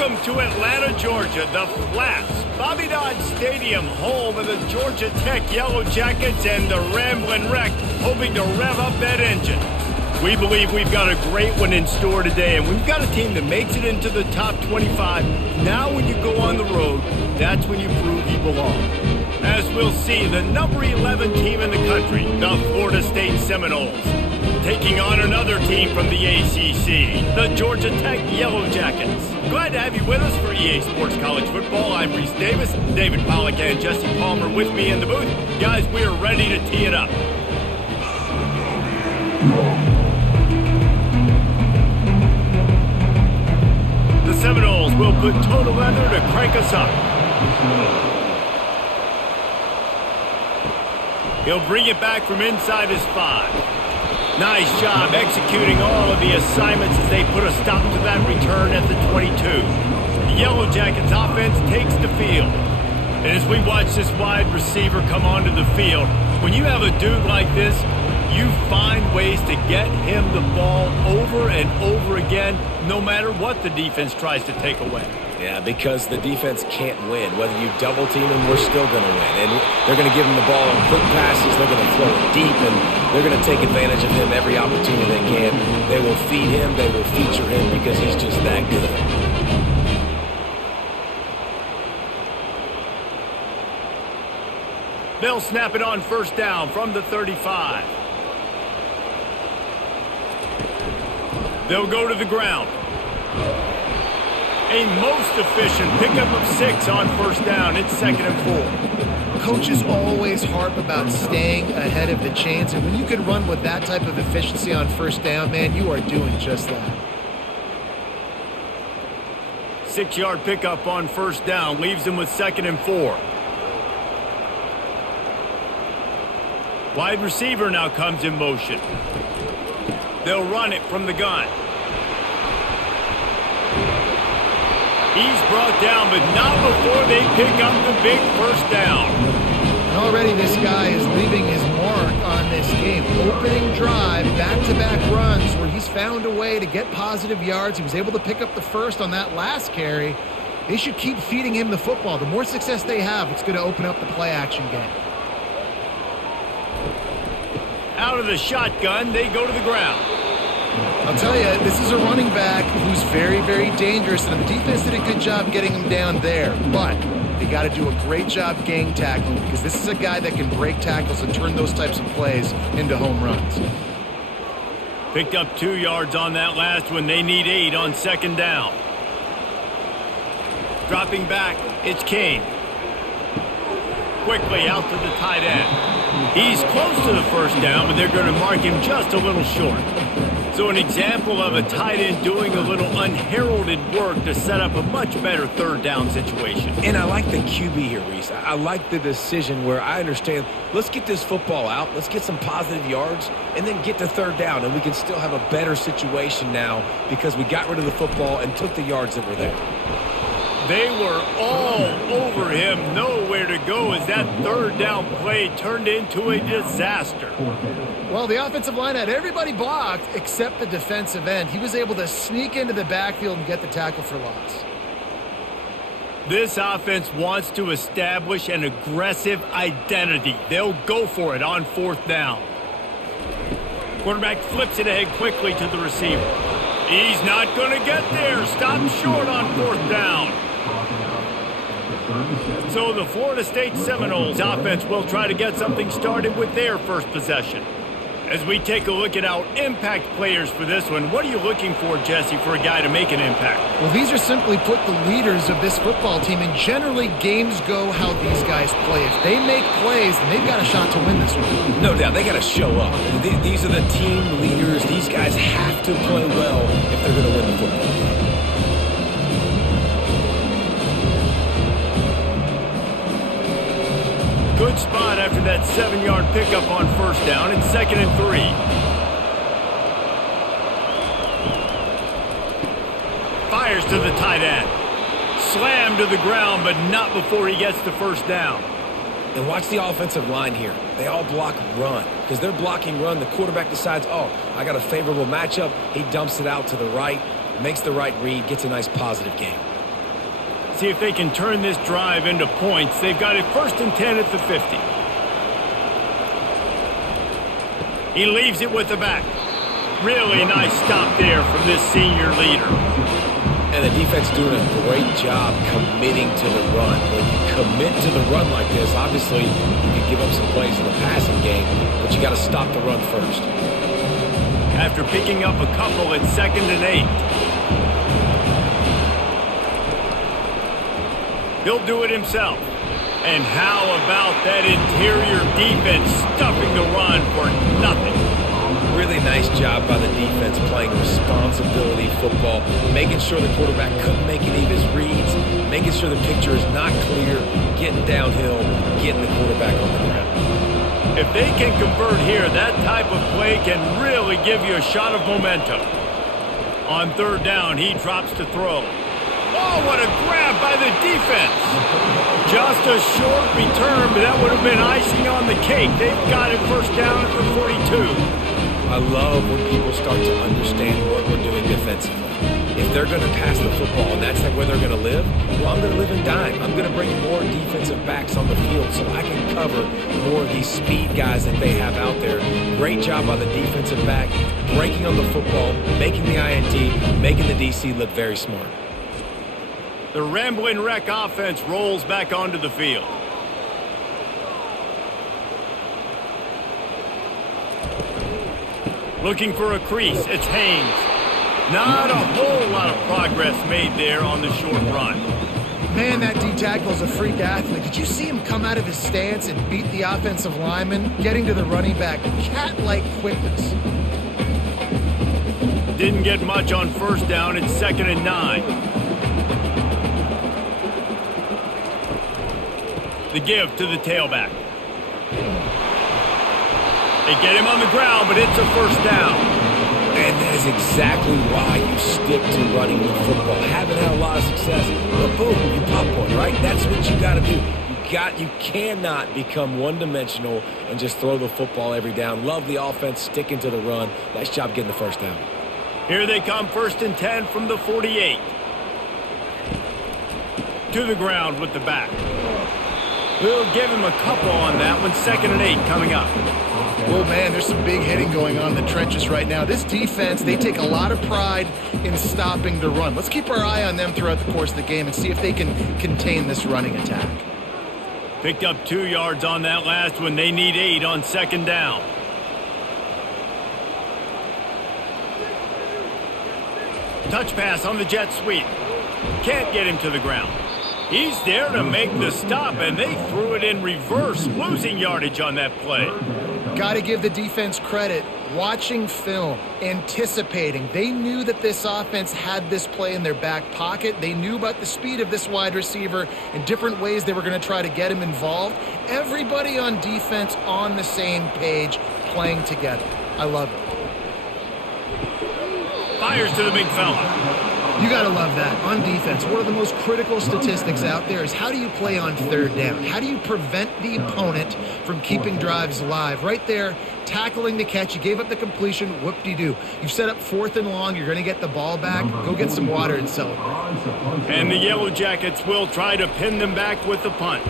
Welcome to Atlanta, Georgia, the Flats, Bobby Dodd Stadium, home of the Georgia Tech Yellow Jackets and the Ramblin' Wreck, hoping to rev up that engine. We believe we've got a great one in store today, and we've got a team that makes it into the top 25. Now when you go on the road, that's when you prove you belong. As we'll see, the number 11 team in the country, the Florida State Seminoles, taking on another team from the ACC, the Georgia Tech Yellow Jackets. Glad to have you with us for EA Sports College Football. I'm Reese Davis, David Pollack and Jesse Palmer with me in the booth. Guys, we are ready to tee it up. The Seminoles will put total leather to crank us up. He'll bring it back from inside his 5. Nice job executing all of the assignments as they put a stop to that return at the 22. The Yellow Jackets offense takes the field. And as we watch this wide receiver come onto the field, when you have a dude like this, you find ways to get him the ball over and over again, no matter what the defense tries to take away. Yeah, because the defense can't win. Whether you double team him, we're still going to win. And they're going to give him the ball in quick passes. They're going to throw it deep, and they're going to take advantage of him every opportunity they can. They will feed him. They will feature him because he's just that good. They'll snap it on first down from the 35. They'll go to the ground. A most efficient pickup of 6 on first down. It's 2nd and 4. Coaches always harp about staying ahead of the chains, and when you can run with that type of efficiency on first down, man, you are doing just that. 6-yard pickup on first down leaves them with 2nd and 4. Wide receiver now comes in motion. They'll run it from the gun. He's brought down, but not before they pick up the big first down. And already this guy is leaving his mark on this game. Opening drive, back-to-back runs where he's found a way to get positive yards. He was able to pick up the first on that last carry. They should keep feeding him the football. The more success they have, it's going to open up the play-action game. Out of the shotgun, they go to the ground. I'll tell you, this is a running back who's very, very dangerous, and the defense did a good job getting him down there. But they got to do a great job gang tackling because this is a guy that can break tackles and turn those types of plays into home runs. Picked up 2 yards on that last one. They need 8 on 2nd down. Dropping back, it's Kane. Quickly out to the tight end. He's close to the first down, but they're going to mark him just a little short. So an example of a tight end doing a little unheralded work to set up a much better 3rd down situation. And I like the QB here, Reese. I like the decision where I understand, let's get this football out, let's get some positive yards, and then get to 3rd down, and we can still have a better situation now because we got rid of the football and took the yards that were there. They were all over him, nowhere to go as that 3rd down play turned into a disaster. Well, the offensive line had everybody blocked except the defensive end. He was able to sneak into the backfield and get the tackle for loss. This offense wants to establish an aggressive identity. They'll go for it on 4th down. Quarterback flips it ahead quickly to the receiver. He's not going to get there. Stop short on 4th down. So the Florida State Seminoles offense will try to get something started with their first possession. As we take a look at our impact players for this one, what are you looking for, Jesse, for a guy to make an impact? Well, these are simply put the leaders of this football team, and generally games go how these guys play. If they make plays, then they've got a shot to win this one. No doubt, they got to show up. These are the team leaders. These guys have to play well if they're going to win the football game. Good spot after that 7-yard pickup on first down. It's 2nd and 3. Fires to the tight end. Slammed to the ground, but not before he gets the first down. And watch the offensive line here. They all block run. Because they're blocking run, the quarterback decides, oh, I got a favorable matchup. He dumps it out to the right, makes the right read, gets a nice positive gain. see if they can turn this drive into points. They've got it 1st and 10 at the 50. He leaves it with the back. Really nice stop there from this senior leader. And the defense doing a great job committing to the run. When you commit to the run like this, obviously you can give up some plays in the passing game, but you got to stop the run first. After picking up a couple at 2nd and 8. He'll do it himself. And how about that interior defense stuffing the run for nothing? Really nice job by the defense playing responsibility football, making sure the quarterback couldn't make any of his reads, making sure the picture is not clear, getting downhill, getting the quarterback on the ground. If they can convert here, that type of play can really give you a shot of momentum. On 3rd down, he drops to throw. Oh, what a grab by the defense. Just a short return, but that would have been icing on the cake. They've got it 1st down at the 42. I love when people start to understand what we're doing defensively. If they're going to pass the football and that's where they're going to live, well, I'm going to live and dime. I'm going to bring more defensive backs on the field so I can cover more of these speed guys that they have out there. Great job by the defensive back, breaking on the football, making the INT, making the DC look very smart. The Ramblin' Wreck offense rolls back onto the field. Looking for a crease, it's Haynes. Not a whole lot of progress made there on the short run. Man, that D-tackle is a freak athlete. Did you see him come out of his stance and beat the offensive lineman, getting to the running back? Cat-like quickness. Didn't get much on 1st down. It's 2nd and 9. The give to the tailback. They get him on the ground, but it's a 1st down. And that is exactly why you stick to running the football. Haven't had a lot of success, but boom, you pop one, right? That's what you got to do. You cannot become one-dimensional and just throw the football every down. Love the offense, sticking to the run. Nice job getting the 1st down. Here they come, 1st and 10 from the 48. To the ground with the back. We'll give him a couple on that one. 2nd and 8 coming up. Oh, man, there's some big hitting going on in the trenches right now. This defense, they take a lot of pride in stopping the run. Let's keep our eye on them throughout the course of the game and see if they can contain this running attack. Picked up 2 yards on that last one. They need 8 on 2nd down. Touch pass on the jet sweep. Can't get him to the ground. He's there to make the stop, and they threw it in reverse, losing yardage on that play. Got to give the defense credit. Watching film, anticipating. They knew that this offense had this play in their back pocket. They knew about the speed of this wide receiver and different ways they were going to try to get him involved. Everybody on defense on the same page, playing together. I love it. Fires to the big fella. You got to love that. On defense, one of the most critical statistics out there is how do you play on 3rd down? How do you prevent the opponent from keeping drives alive? Right there, tackling the catch. You gave up the completion. Whoop-de-doo. You've set up 4th and long. You're going to get the ball back. Go get some water and celebrate. And the Yellow Jackets will try to pin them back with the punt.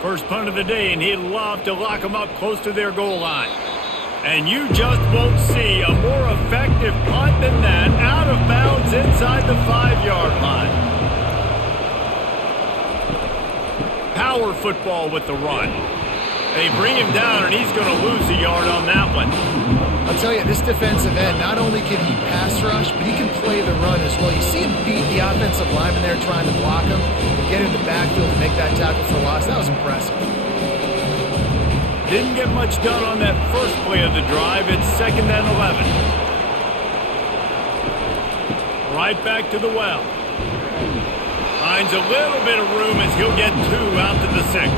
First punt of the day, and he'd love to lock them up close to their goal line. And you just won't see a more effective punt than that, out of bounds inside the 5-yard line. Power football with the run. They bring him down, and he's going to lose a yard on that one. I'll tell you, this defensive end, not only can he pass rush, but he can play the run as well. You see him beat the offensive lineman there trying to block him and get him to backfield to make that tackle for loss. That was impressive. Didn't get much done on that first play of the drive. It's 2nd and 11. Right back to the well. Finds a little bit of room as he'll get 2 out to the 6.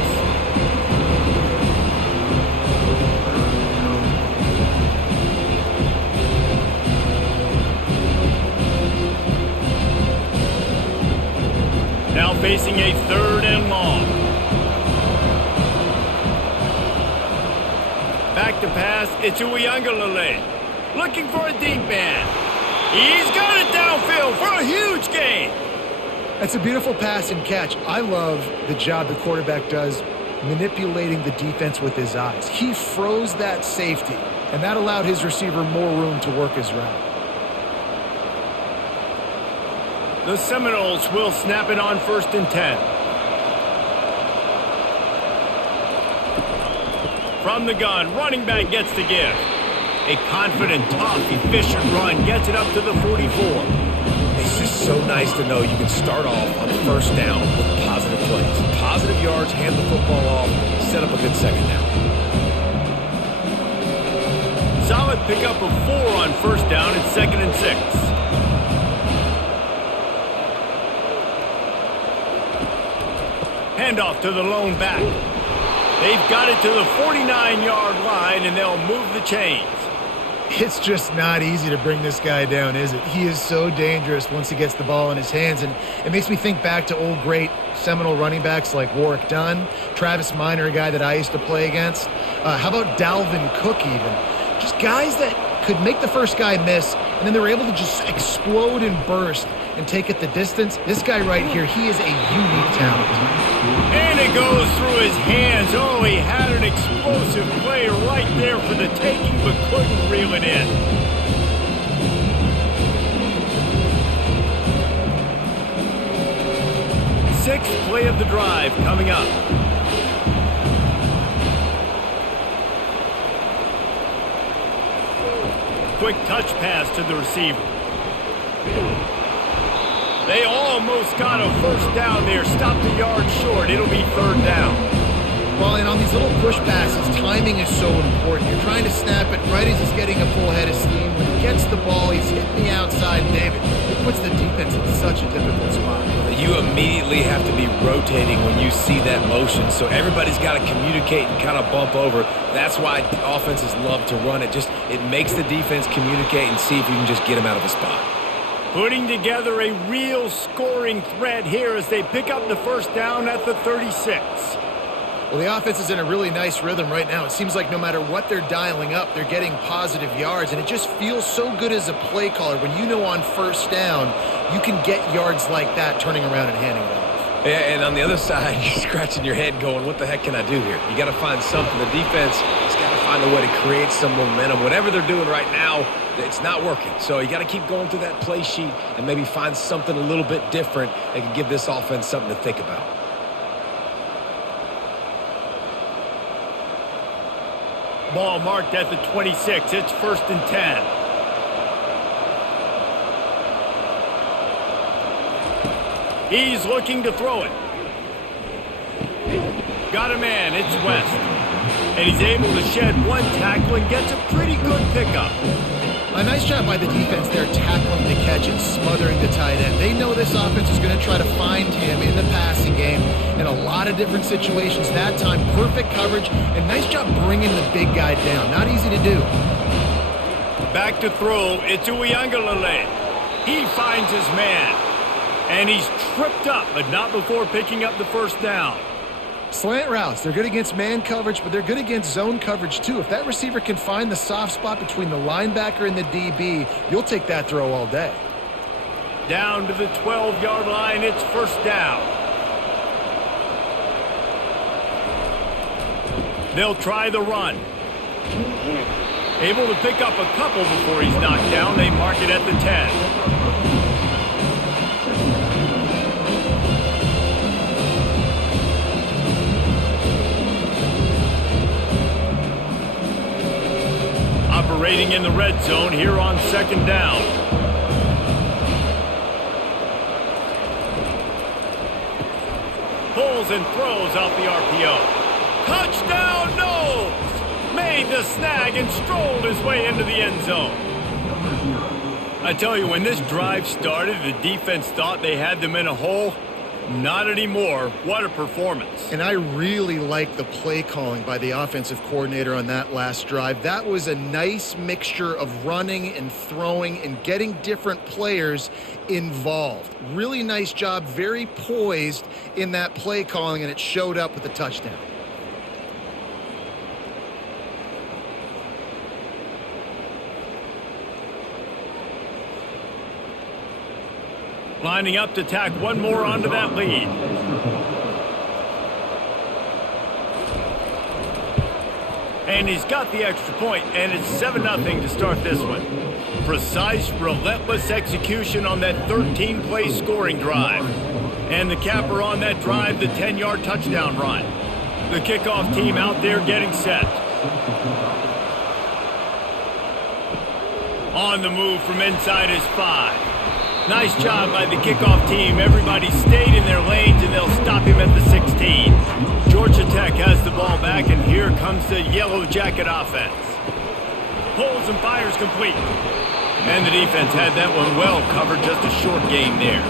Now facing a 3rd and long. Back to pass, it's Uiagalelei. Looking for a deep man. He's got it downfield for a huge gain. That's a beautiful pass and catch. I love the job the quarterback does manipulating the defense with his eyes. He froze that safety, and that allowed his receiver more room to work his route. The Seminoles will snap it on 1st and 10. From the gun, running back gets the give. A confident, tough, efficient run gets it up to the 44. It's just so nice to know you can start off on 1st down with positive plays. Positive yards, hand the football off, set up a good 2nd down. Solid pickup of 4 on 1st down and 2nd and 6. Handoff to the lone back. They've got it to the 49-yard line, and they'll move the chains. It's just not easy to bring this guy down, is it? He is so dangerous once he gets the ball in his hands, and it makes me think back to old great Seminole running backs like Warwick Dunn, Travis Minor, a guy that I used to play against. How about Dalvin Cook even? Just guys that could make the first guy miss, and then they were able to just explode and burst and take it the distance. This guy right here, he is a unique talent. And it goes through his hands. Oh, he had an explosive play right there for the taking, but couldn't reel it in. Sixth play of the drive coming up. Quick touch pass to the receiver. They almost got a 1st down there. Stopped a yard short. It'll be 3rd down. Well, and on these little push passes, timing is so important. You're trying to snap it right as he's getting a full head of steam. When he gets the ball, he's hitting the outside. David, it puts the defense in such a difficult spot. You immediately have to be rotating when you see that motion, so everybody's got to communicate and kind of bump over. That's why offenses love to run it. It makes the defense communicate and see if you can just get him out of a spot. Putting together a real scoring threat here as they pick up the 1st down at the 36. Well, the offense is in a really nice rhythm right now. It seems like no matter what they're dialing up, they're getting positive yards, and it just feels so good as a play caller when you know on 1st down you can get yards like that turning around and handing it off. Yeah, and on the other side, you're scratching your head going, what the heck can I do here? You got to find something. The defense has got to find a way to create some momentum. Whatever they're doing right now, it's not working. So you got to keep going through that play sheet and maybe find something a little bit different that can give this offense something to think about. Ball marked at the 26. It's 1st and 10. He's looking to throw it. Got a man. It's West. And he's able to shed one tackle and gets a pretty good pickup. A nice job by the defense there tackling the catch and smothering the tight end. They know this offense is going to try to find him in the passing game in a lot of different situations. That time, perfect coverage and nice job bringing the big guy down. Not easy to do. Back to throw. It's Uiagalelei. He finds his man. And he's tripped up, but not before picking up the 1st down. Slant routes, they're good against man coverage, but they're good against zone coverage too. If that receiver can find the soft spot between the linebacker and the DB, you'll take that throw all day. Down to the 12-yard line, it's 1st down. They'll try the run. Able to pick up a couple before he's knocked down. They mark it at the 10. Operating in the red zone here on 2nd down. Pulls and throws out the RPO. Touchdown, Knowles! Made the snag and strolled his way into the end zone. I tell you, when this drive started, the defense thought they had them in a hole. Not anymore. What a performance. And I really like the play calling by the offensive coordinator on that last drive. That was a nice mixture of running and throwing and getting different players involved. Really nice job, very poised in that play calling, and it showed up with the touchdown. Lining up to tack one more onto that lead. And he's got the extra point, and it's 7-0 to start this one. Precise, relentless execution on that 13-play scoring drive. And the capper on that drive, the 10-yard touchdown run. The kickoff team out there getting set. On the move from inside his 5. Nice job by the kickoff team. Everybody stayed in their lanes, and they'll stop him at the 16. Georgia Tech has the ball back, and here comes the Yellow Jacket offense. Pulls and fires complete. And the defense had that one well covered, just a short gain there.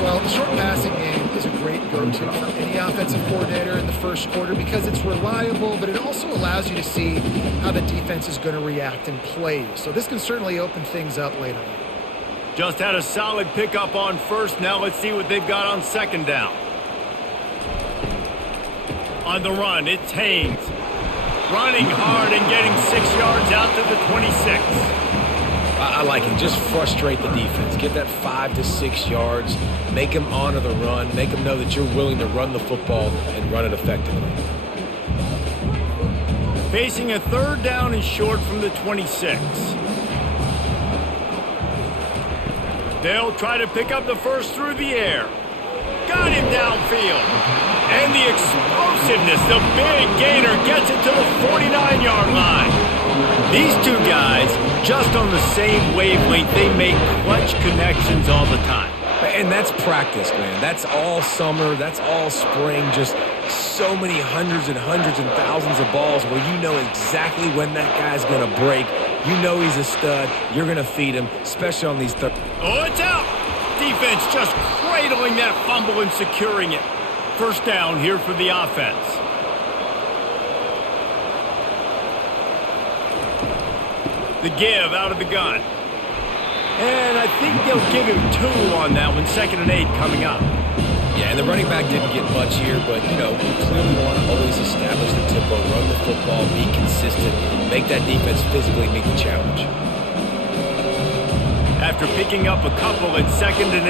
Well, the short passing game is a great go-to for any offensive coordinator in the first quarter because it's reliable, but it also allows you to see how the defense is going to react and play. So this can certainly open things up later on. Just had a solid pickup on first. Now let's see what they've got on second down. On the run, it's Haynes. Running hard and getting 6 yards out to the 26. I like it. Just frustrate the defense. Get that 5 to 6 yards. Make them honor the run. Make them know that you're willing to run the football and run it effectively. Facing a third down and short from the 26. They'll try to pick up the first through the air. Got him downfield. And the explosiveness, the big gainer gets it to the 49-yard line. These two guys, just on the same wavelength, they make clutch connections all the time. And that's practice, man. That's all summer. That's all spring. Just so many hundreds and thousands of balls where you know exactly when that guy's going to break. You know he's a stud. You're going to feed him, especially on these third. Oh, it's out. Defense just cradling that fumble and securing it. First down here for the offense. The give out of the gun. And I think they'll give him 2 on that one. 2nd and 8 coming up. Yeah, and the running back didn't get much here, but, you know, you clearly want to always establish the tempo, run the football, be consistent, make that defense physically meet the challenge. After picking up a couple at 2nd and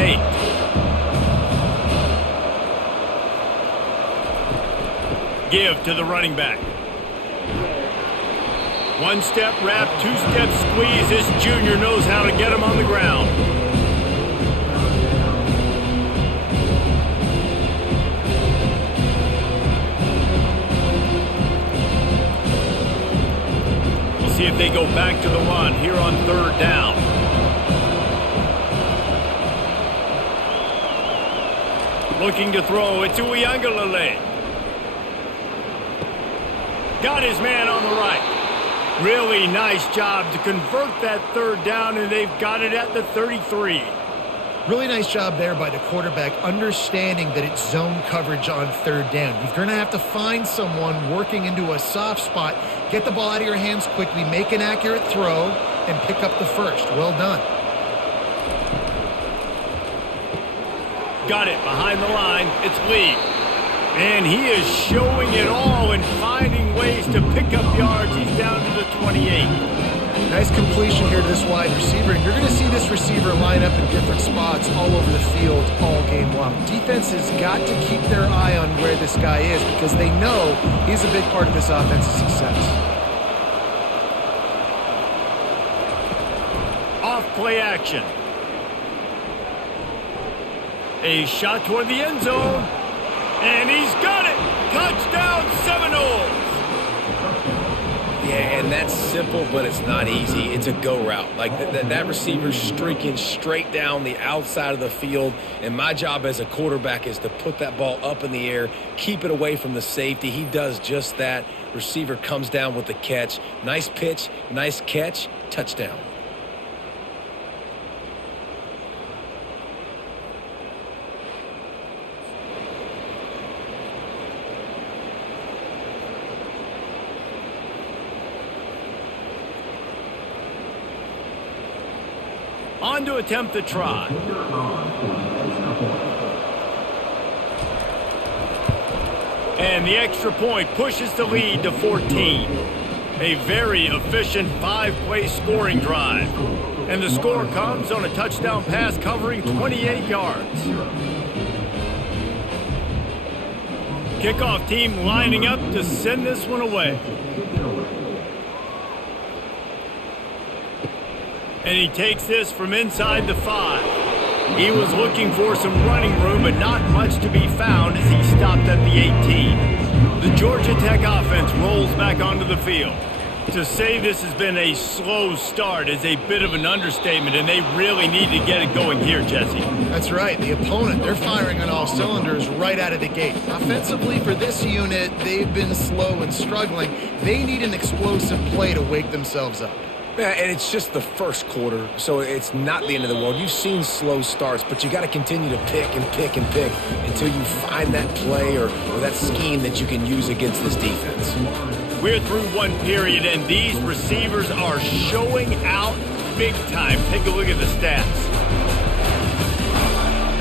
8. Give to the running back. 1-step wrap, 2-step squeeze. This junior knows how to get him on the ground. We'll see if they go back to the run here on third down. Looking to throw it to Uiagalelei. Got his man on the right. Really nice job to convert that third down, and they've got it at the 33. Really nice job there by the quarterback, understanding that it's zone coverage on third down. You're going to have to find someone working into a soft spot, get the ball out of your hands quickly, make an accurate throw, and pick up the first. Well done. Got it behind the line. It's Lee. And he is showing it all and finding ways to pick up yards. He's down to the 28. Nice completion here to this wide receiver. And you're going to see this receiver line up in different spots all over the field all game long. Defense has got to keep their eye on where this guy is because they know he's a big part of this offense's success. Off play action. A shot toward the end zone. And he's got it! Touchdown Seminoles! Yeah, and that's simple, but it's not easy. It's a go route. Like that receiver's streaking straight down the outside of the field, and my job as a quarterback is to put that ball up in the air, keep it away from the safety. He does just that. Receiver comes down with the catch. Nice pitch, nice catch, touchdown. On to attempt the try. And the extra point pushes the lead to 14. A very efficient 5-play scoring drive. And the score comes on a touchdown pass covering 28 yards. Kickoff team lining up to send this one away. And he takes this from inside the 5. He was looking for some running room, but not much to be found as he stopped at the 18. The Georgia Tech offense rolls back onto the field. To say this has been a slow start is a bit of an understatement, and they really need to get it going here, Jesse. That's right. The opponent, they're firing on all cylinders right out of the gate. Offensively, for this unit, they've been slow and struggling. They need an explosive play to wake themselves up. Yeah, and it's just the first quarter, so it's not the end of the world. You've seen slow starts, but you got to continue to pick and pick and pick until you find that play or that scheme that you can use against this defense. We're through one period, and these receivers are showing out big time. Take a look at the stats.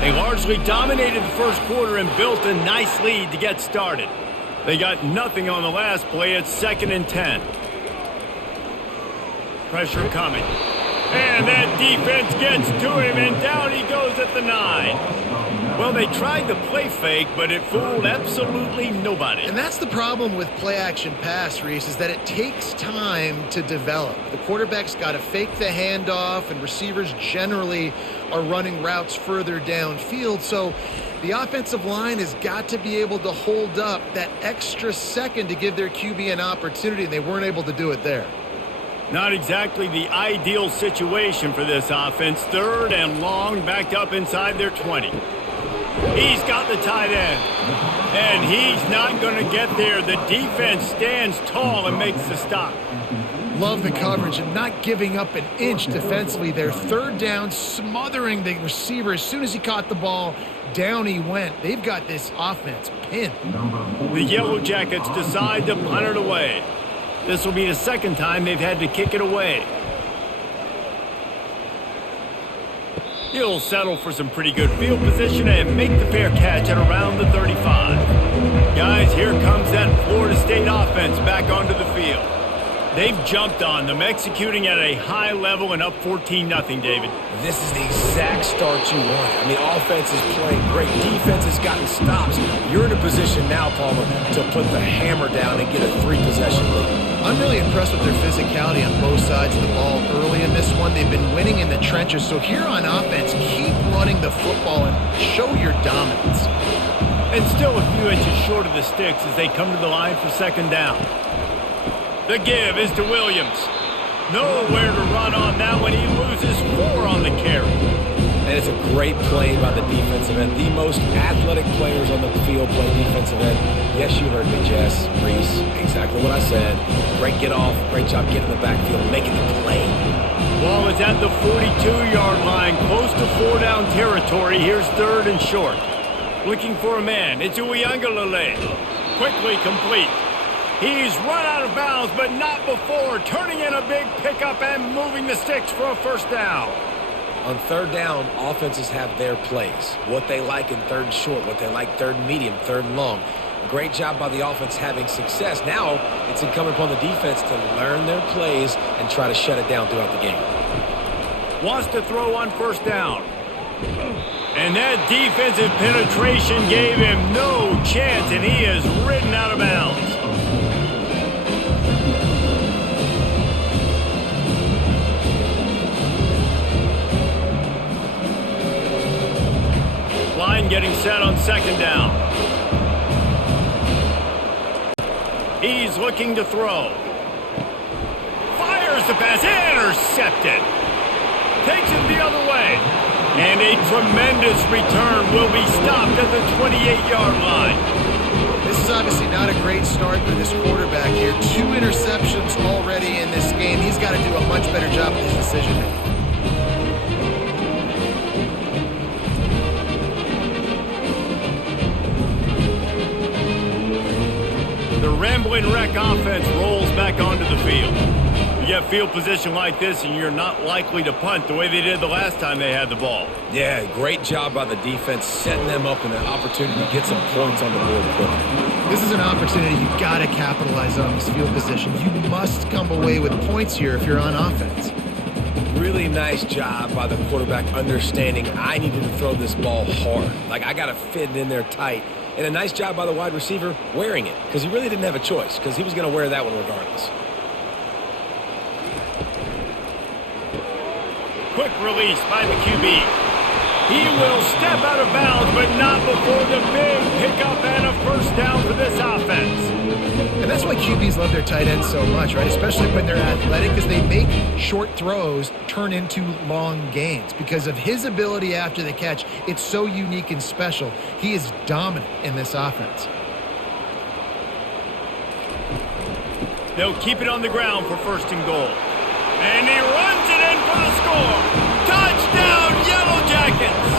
They largely dominated the first quarter and built a nice lead to get started. They got nothing on the last play. It's 2nd and 10. Pressure coming. And that defense gets to him, and down he goes at the 9. Well, they tried the play fake, but it fooled absolutely nobody. And that's the problem with play-action pass, Reese, is that it takes time to develop. The quarterback's got to fake the handoff, and receivers generally are running routes further downfield. So the offensive line has got to be able to hold up that extra second to give their QB an opportunity, and they weren't able to do it there. Not exactly the ideal situation for this offense. 3rd and long, backed up inside their 20. He's got the tight end, and he's not going to get there. The defense stands tall and makes the stop. Love the coverage and not giving up an inch defensively. Their 3rd down, smothering the receiver. As soon as he caught the ball, down he went. They've got this offense pinned. The Yellow Jackets decide to punt it away. This will be the 2nd time they've had to kick it away. He'll settle for some pretty good field position and make the fair catch at around the 35. Guys, here comes that Florida State offense back onto the field. They've jumped on them, executing at a high level and up 14-0, David. This is the exact start you want. I mean, offense is playing great. Defense has gotten stops. You're in a position now, Palmer, to put the hammer down and get a 3-possession lead. I'm really impressed with their physicality on both sides of the ball early in this one. They've been winning in the trenches. So here on offense, keep running the football and show your dominance. And still a few inches short of the sticks as they come to the line for 2nd down. The give is to Williams. Nowhere to run on that one. He loses 4 on the carry. And it's a great play by the defensive end. The most athletic players on the field play defensive end. Yes, you heard me, Jess, Reese. Exactly what I said. Great get off. Great job getting in the backfield, making the play. Ball is at the 42-yard line, close to 4-down territory. Here's 3rd and short. Looking for a man. It's Uiagalelei. Quickly complete. He's run out of bounds, but not before. Turning in a big pickup and moving the sticks for a 1st down. On 3rd down, offenses have their plays. What they like in 3rd and short, what they like 3rd and medium, 3rd and long. Great job by the offense having success. Now it's incumbent upon the defense to learn their plays and try to shut it down throughout the game. Wants to throw on 1st down. And that defensive penetration gave him no chance, and he is ridden out of bounds. Line getting set on 2nd down. He's looking to throw. Fires the pass, intercepted. Takes it the other way. And a tremendous return will be stopped at the 28-yard line. This is obviously not a great start for this quarterback here. 2 interceptions already in this game. He's got to do a much better job with his decision-making. The Ramblin' Wreck offense rolls back onto the field. You get field position like this, and you're not likely to punt the way they did the last time they had the ball. Yeah, great job by the defense, setting them up in an opportunity to get some points on the board quickly. This is an opportunity you've got to capitalize on this field position. You must come away with points here if you're on offense. really nice job by the quarterback understanding I needed to throw this ball hard. Like, I got to fit it in there tight. And a nice job by the wide receiver wearing it, because he really didn't have a choice, because he was going to wear that one regardless. Quick release by the QB. He will step out of bounds, but not before the big pickup and a first down for this offense. And that's why QBs love their tight ends so much, right? Especially when they're athletic, because they make short throws turn into long gains. Because of his ability after the catch, it's so unique and special. He is dominant in this offense. They'll keep it on the ground for first and goal. And he runs it in for the score. Touchdown, Yellow Jackets!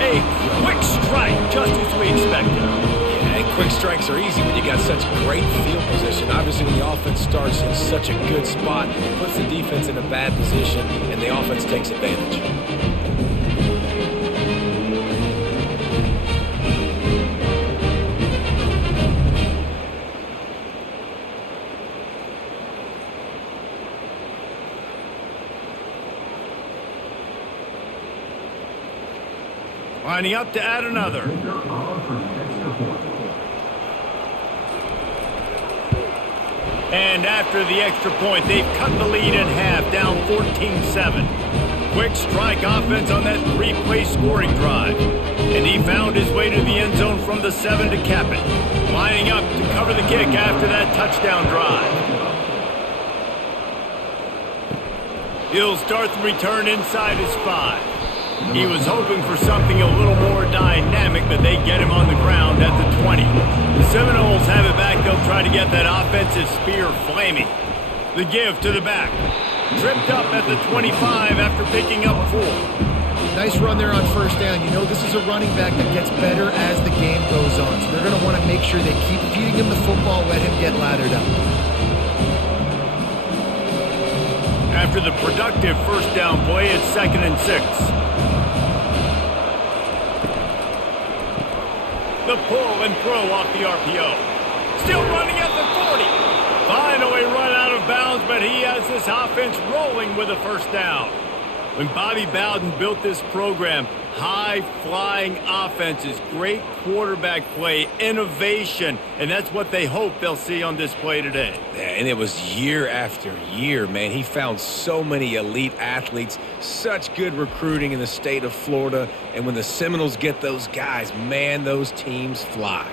A quick strike, just as we expected. Yeah, and quick strikes are easy when you got such great field position. Obviously, when the offense starts in such a good spot, it puts the defense in a bad position, and the offense takes advantage. Lining up to add another. And after the extra point, they've cut the lead in half, down 14-7. Quick strike offense on that three-play scoring drive. And he found his way to the end zone from the 7 to cap it. Lining up to cover the kick after that touchdown drive. He'll start the return inside his 5. He was hoping for something a little more dynamic, but they get him on the ground at the 20. The Seminoles have it back. They'll try to get that offensive spear flaming. The give to the back. Tripped up at the 25 after picking up 4. Nice run there on first down. You know this is a running back that gets better as the game goes on. So they're going to want to make sure they keep feeding him the football, let him get lathered up. After the productive first down play, it's 2nd and 6. The pull and throw off the RPO. Still running at the 40. Finally run out of bounds, but he has this offense rolling with a first down. When Bobby Bowden built this program, high-flying offenses, great quarterback play, innovation, and that's what they hope they'll see on display today. Yeah, and it was year after year, man. He found so many elite athletes, such good recruiting in the state of Florida, and when the Seminoles get those guys, man, those teams fly.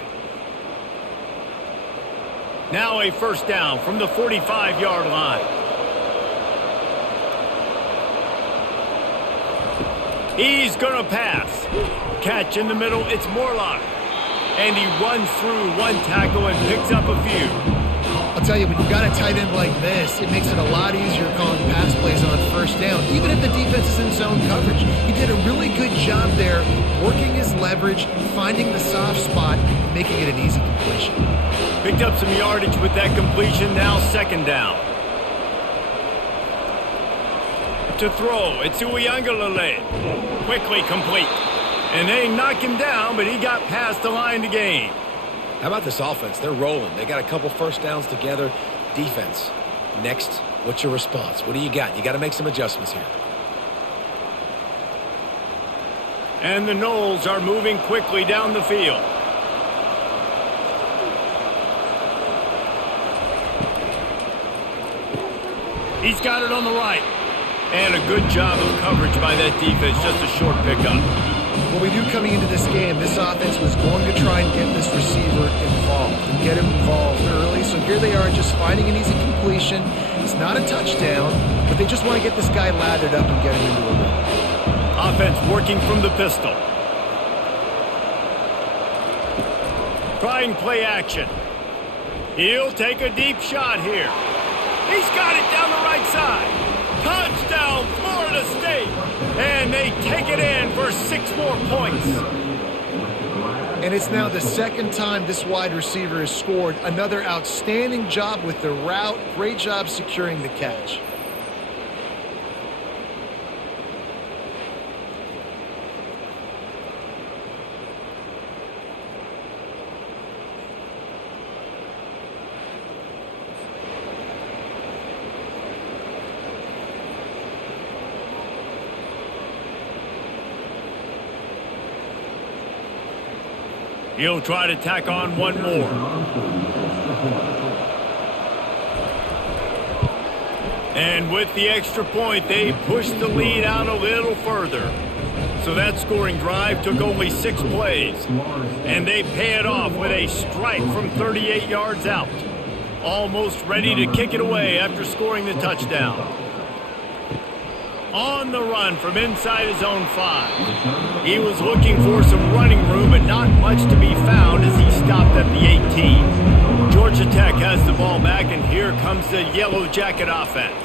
Now a first down from the 45-yard line. He's going to pass. Catch in the middle, it's Morlock. And he runs through one tackle and picks up a few. I'll tell you, when you've got a tight end like this, it makes it a lot easier calling pass plays on first down, even if the defense is in zone coverage. He did a really good job there, working his leverage, finding the soft spot, and making it an easy completion. Picked up some yardage with that completion, now 2nd down. To throw, it's Uiagalelei. Quickly complete. And they knock him down, but he got past the line to gain. How about this offense? They're rolling. They got a couple first downs together. Defense. Next, what's your response? What do you got? You got to make some adjustments here. And the Noles are moving quickly down the field. He's got it on the right. And a good job of coverage by that defense, just a short pickup. What we knew coming into this game, this offense was going to try and get this receiver involved and get him involved early. So here they are just finding an easy completion. It's not a touchdown, but they just want to get this guy lathered up and get him into a run. Offense working from the pistol. Trying play action. He'll take a deep shot here. He's got it down the right side. Touchdown, Florida State. And they take it in for 6 more points. And it's now the 2nd time this wide receiver has scored. Another outstanding job with the route. Great job securing the catch. He'll try to tack on one more. And with the extra point, they pushed the lead out a little further. So that scoring drive took only 6 plays. And they pay it off with a strike from 38 yards out. Almost ready to kick it away after scoring the touchdown. On the run from inside his own 5. He was looking for some running room, but not much to be found as he stopped at the 18. Georgia Tech has the ball back, and here comes the Yellow Jacket offense.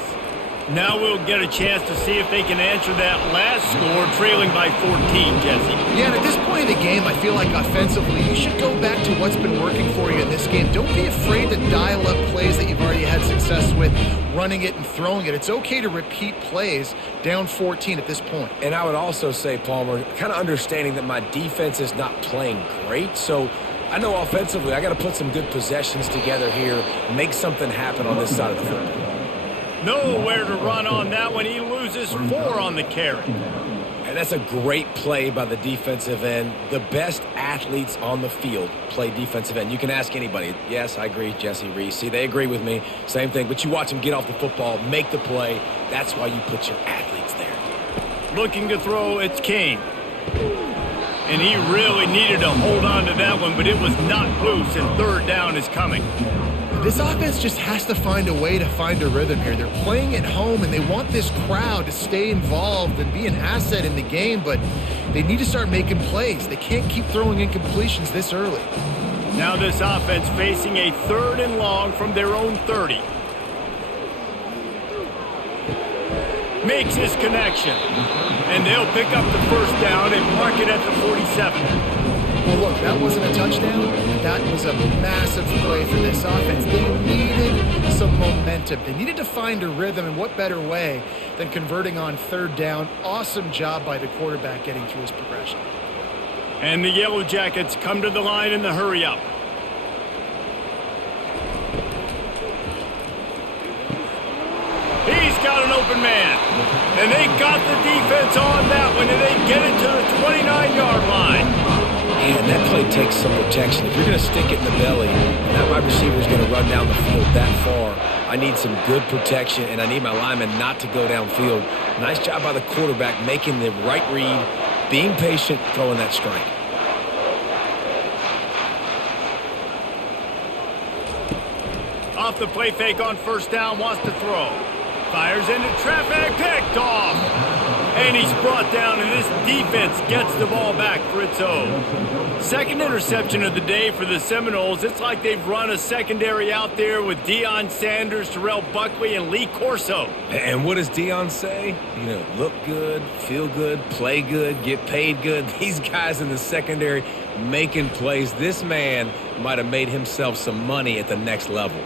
Now we'll get a chance to see if they can answer that last score, trailing by 14, Jesse. Yeah, and at this point of the game, I feel like offensively, you should go back to what's been working for you in this game. Don't be afraid to dial up plays that you've already had success with, running it and throwing it. It's okay to repeat plays down 14 at this point. And I would also say, Palmer, kind of understanding that my defense is not playing great, so I know offensively I got to put some good possessions together here, make something happen on this side of the football. Nowhere to run on that one. He loses 4 on the carry. And that's a great play by the defensive end. The best athletes on the field play defensive end. You can ask anybody. Yes, I agree, Jesse Reese. See, they agree with me. Same thing. But you watch them get off the football, make the play. That's why you put your athletes there. Looking to throw, it's Kane. And he really needed to hold on to that one, but it was not loose, and third down is coming. This offense just has to find a way to find a rhythm here. They're playing at home, and they want this crowd to stay involved and be an asset in the game, but they need to start making plays. They can't keep throwing incompletions this early. Now this offense facing a 3rd and long from their own 30. Makes his connection, and they'll pick up the first down and mark it at the 47. Well, look, that wasn't a touchdown. That was a massive play for this offense. They needed some momentum. They needed to find a rhythm, and what better way than converting on 3rd down. Awesome job by the quarterback getting through his progression. And the Yellow Jackets come to the line in the hurry-up. He's got an open man. And they got the defense on that one, and they get it to the 29-yard line. Man, that play takes some protection. If you're going to stick it in the belly, and that wide receiver is going to run down the field that far, I need some good protection, and I need my lineman not to go downfield. Nice job by the quarterback making the right read, being patient, throwing that strike. Off the play fake on 1st down, wants to throw. Fires into traffic, picked off. And he's brought down, and this defense gets the ball back for its own. 2nd interception of the day for the Seminoles. It's like they've run a secondary out there with Deion Sanders, Terrell Buckley, and Lee Corso. And what does Deion say? You know, look good, feel good, play good, get paid good. These guys in the secondary making plays. This man might have made himself some money at the next level.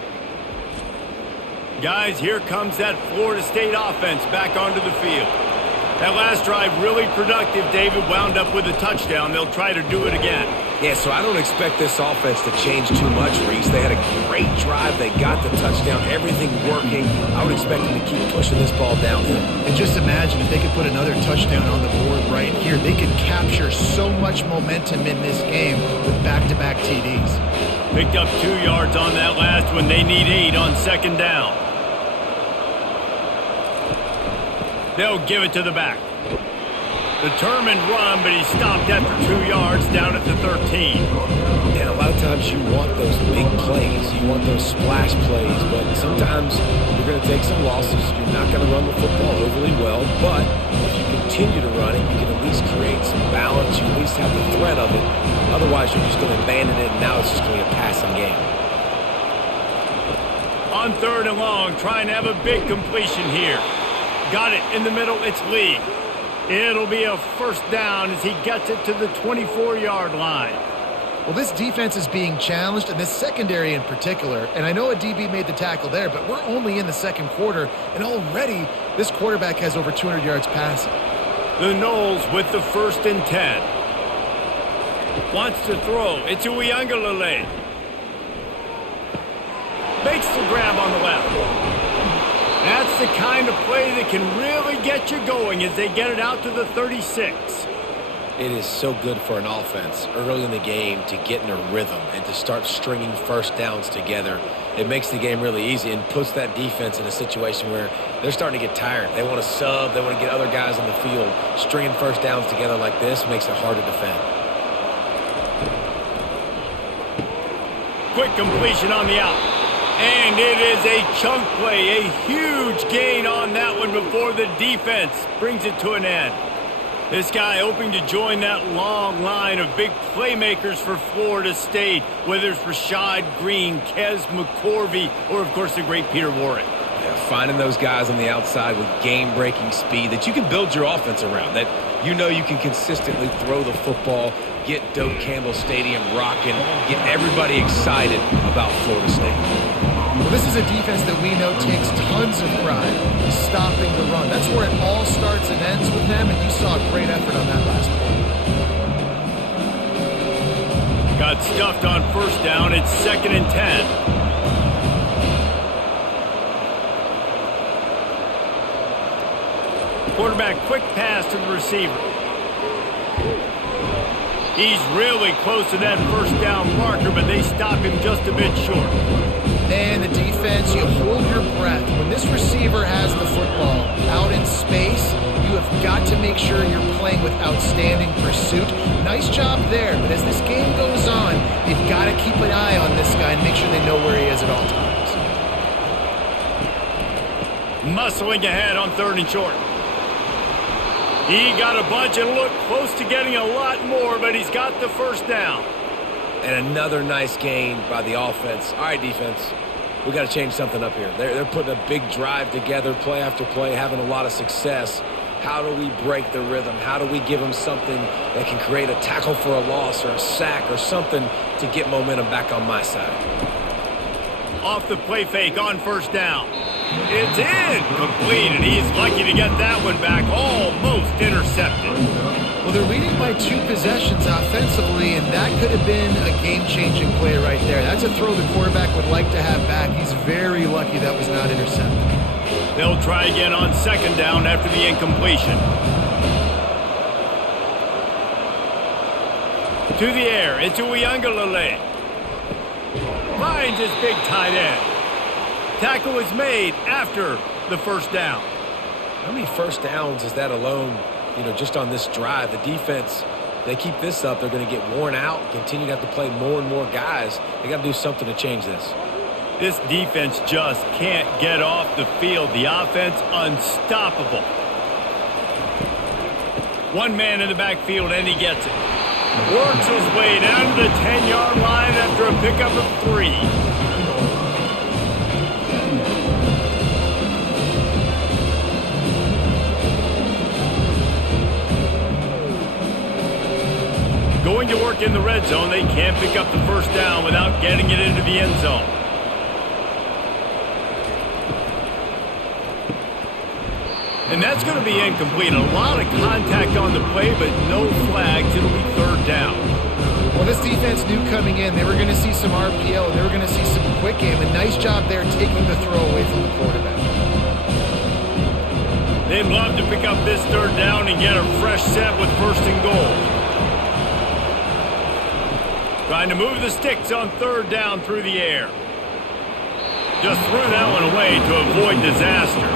Guys, here comes that Florida State offense back onto the field. That last drive really productive. David wound up with a touchdown. They'll try to do it again. Yeah, so I don't expect this offense to change too much, Reese. They had a great drive. They got the touchdown. Everything working. I would expect them to keep pushing this ball downhill. And just imagine if they could put another touchdown on the board right here. They could capture so much momentum in this game with back-to-back TDs. Picked up 2 yards on that last one. They need 8 on 2nd down. They'll give it to the back. Determined run, but he stopped after 2 yards down at the 13. And a lot of times you want those big plays. You want those splash plays. But sometimes you're going to take some losses. You're not going to run the football overly well. But if you continue to run it, you can at least create some balance. You at least have the threat of it. Otherwise, you're just going to abandon it, and now it's just going to be a passing game. On 3rd and long, trying to have a big completion here. Got it in the middle, it's Lee. It'll be a 1st down as he gets it to the 24-yard line. Well, this defense is being challenged, and this secondary in particular, and I know a DB made the tackle there, but we're only in the 2nd quarter, and already this quarterback has over 200 yards passing. The Noles with the 1st and 10. Wants to throw, it's Uiagalelei. Makes the grab on the left. That's the kind of play that can really get you going as they get it out to the 36. It is so good for an offense early in the game to get in a rhythm and to start stringing first downs together. It makes the game really easy and puts that defense in a situation where they're starting to get tired. They want to sub. They want to get other guys on the field. Stringing first downs together like this makes it hard to defend. Quick completion on the out. And it is a chunk play, a huge gain on that one before the defense brings it to an end. This guy hoping to join that long line of big playmakers for Florida State, whether it's Rashad Green, Kez McCorvey, or, of course, the great Peter Warrick. Yeah, finding those guys on the outside with game-breaking speed that you can build your offense around, that you know you can consistently throw the football, get Doak Campbell Stadium rocking, get everybody excited about Florida State. Well, this is a defense that we know takes tons of pride in stopping the run. That's where it all starts and ends with them, and you saw a great effort on that last play. Got stuffed on first down. It's 2nd and 10. Quarterback quick pass to the receiver. He's really close to that first down marker, but they stop him just a bit short. And the defense, you hold your breath. When this receiver has the football out in space, you have got to make sure you're playing with outstanding pursuit. Nice job there, but as this game goes on, they've got to keep an eye on this guy and make sure they know where he is at all times. Muscling ahead on 3rd and short. He got a bunch and looked close to getting a lot more, but he's got the first down. And another nice gain by the offense. All right, defense, we got to change something up here. They're putting a big drive together, play after play, having a lot of success. How do we break the rhythm? How do we give them something that can create a tackle for a loss or a sack or something to get momentum back on my side? Off the play fake on first down. It's incomplete, and he's lucky to get that one back, almost intercepted. Well, they're leading by 2 possessions offensively, and that could have been a game-changing play right there. That's a throw the quarterback would like to have back. He's very lucky that was not intercepted. They'll try again on 2nd down after the incompletion. To the air, it's Uiagalelei. Finds his big tight end. Tackle is made after the first down. How many first downs is that alone, just on this drive? The defense, they keep this up, they're going to get worn out, continue to have to play more and more guys. They got to do something to change this. This defense just can't get off the field. The offense unstoppable. One man in the backfield, and he gets it. Works his way down to the 10-yard line after a pickup of 3. Going to work in the red zone. They can't pick up the first down without getting it into the end zone. And that's going to be incomplete. A lot of contact on the play, but no flags. It'll be 3rd down. Well, this defense knew coming in they were going to see some RPO. They were going to see some quick game. A nice job there taking the throw away from the quarterback. They'd love to pick up this 3rd down and get a fresh set with 1st and goal. Trying to move the sticks on 3rd down through the air. Just threw that one away to avoid disaster.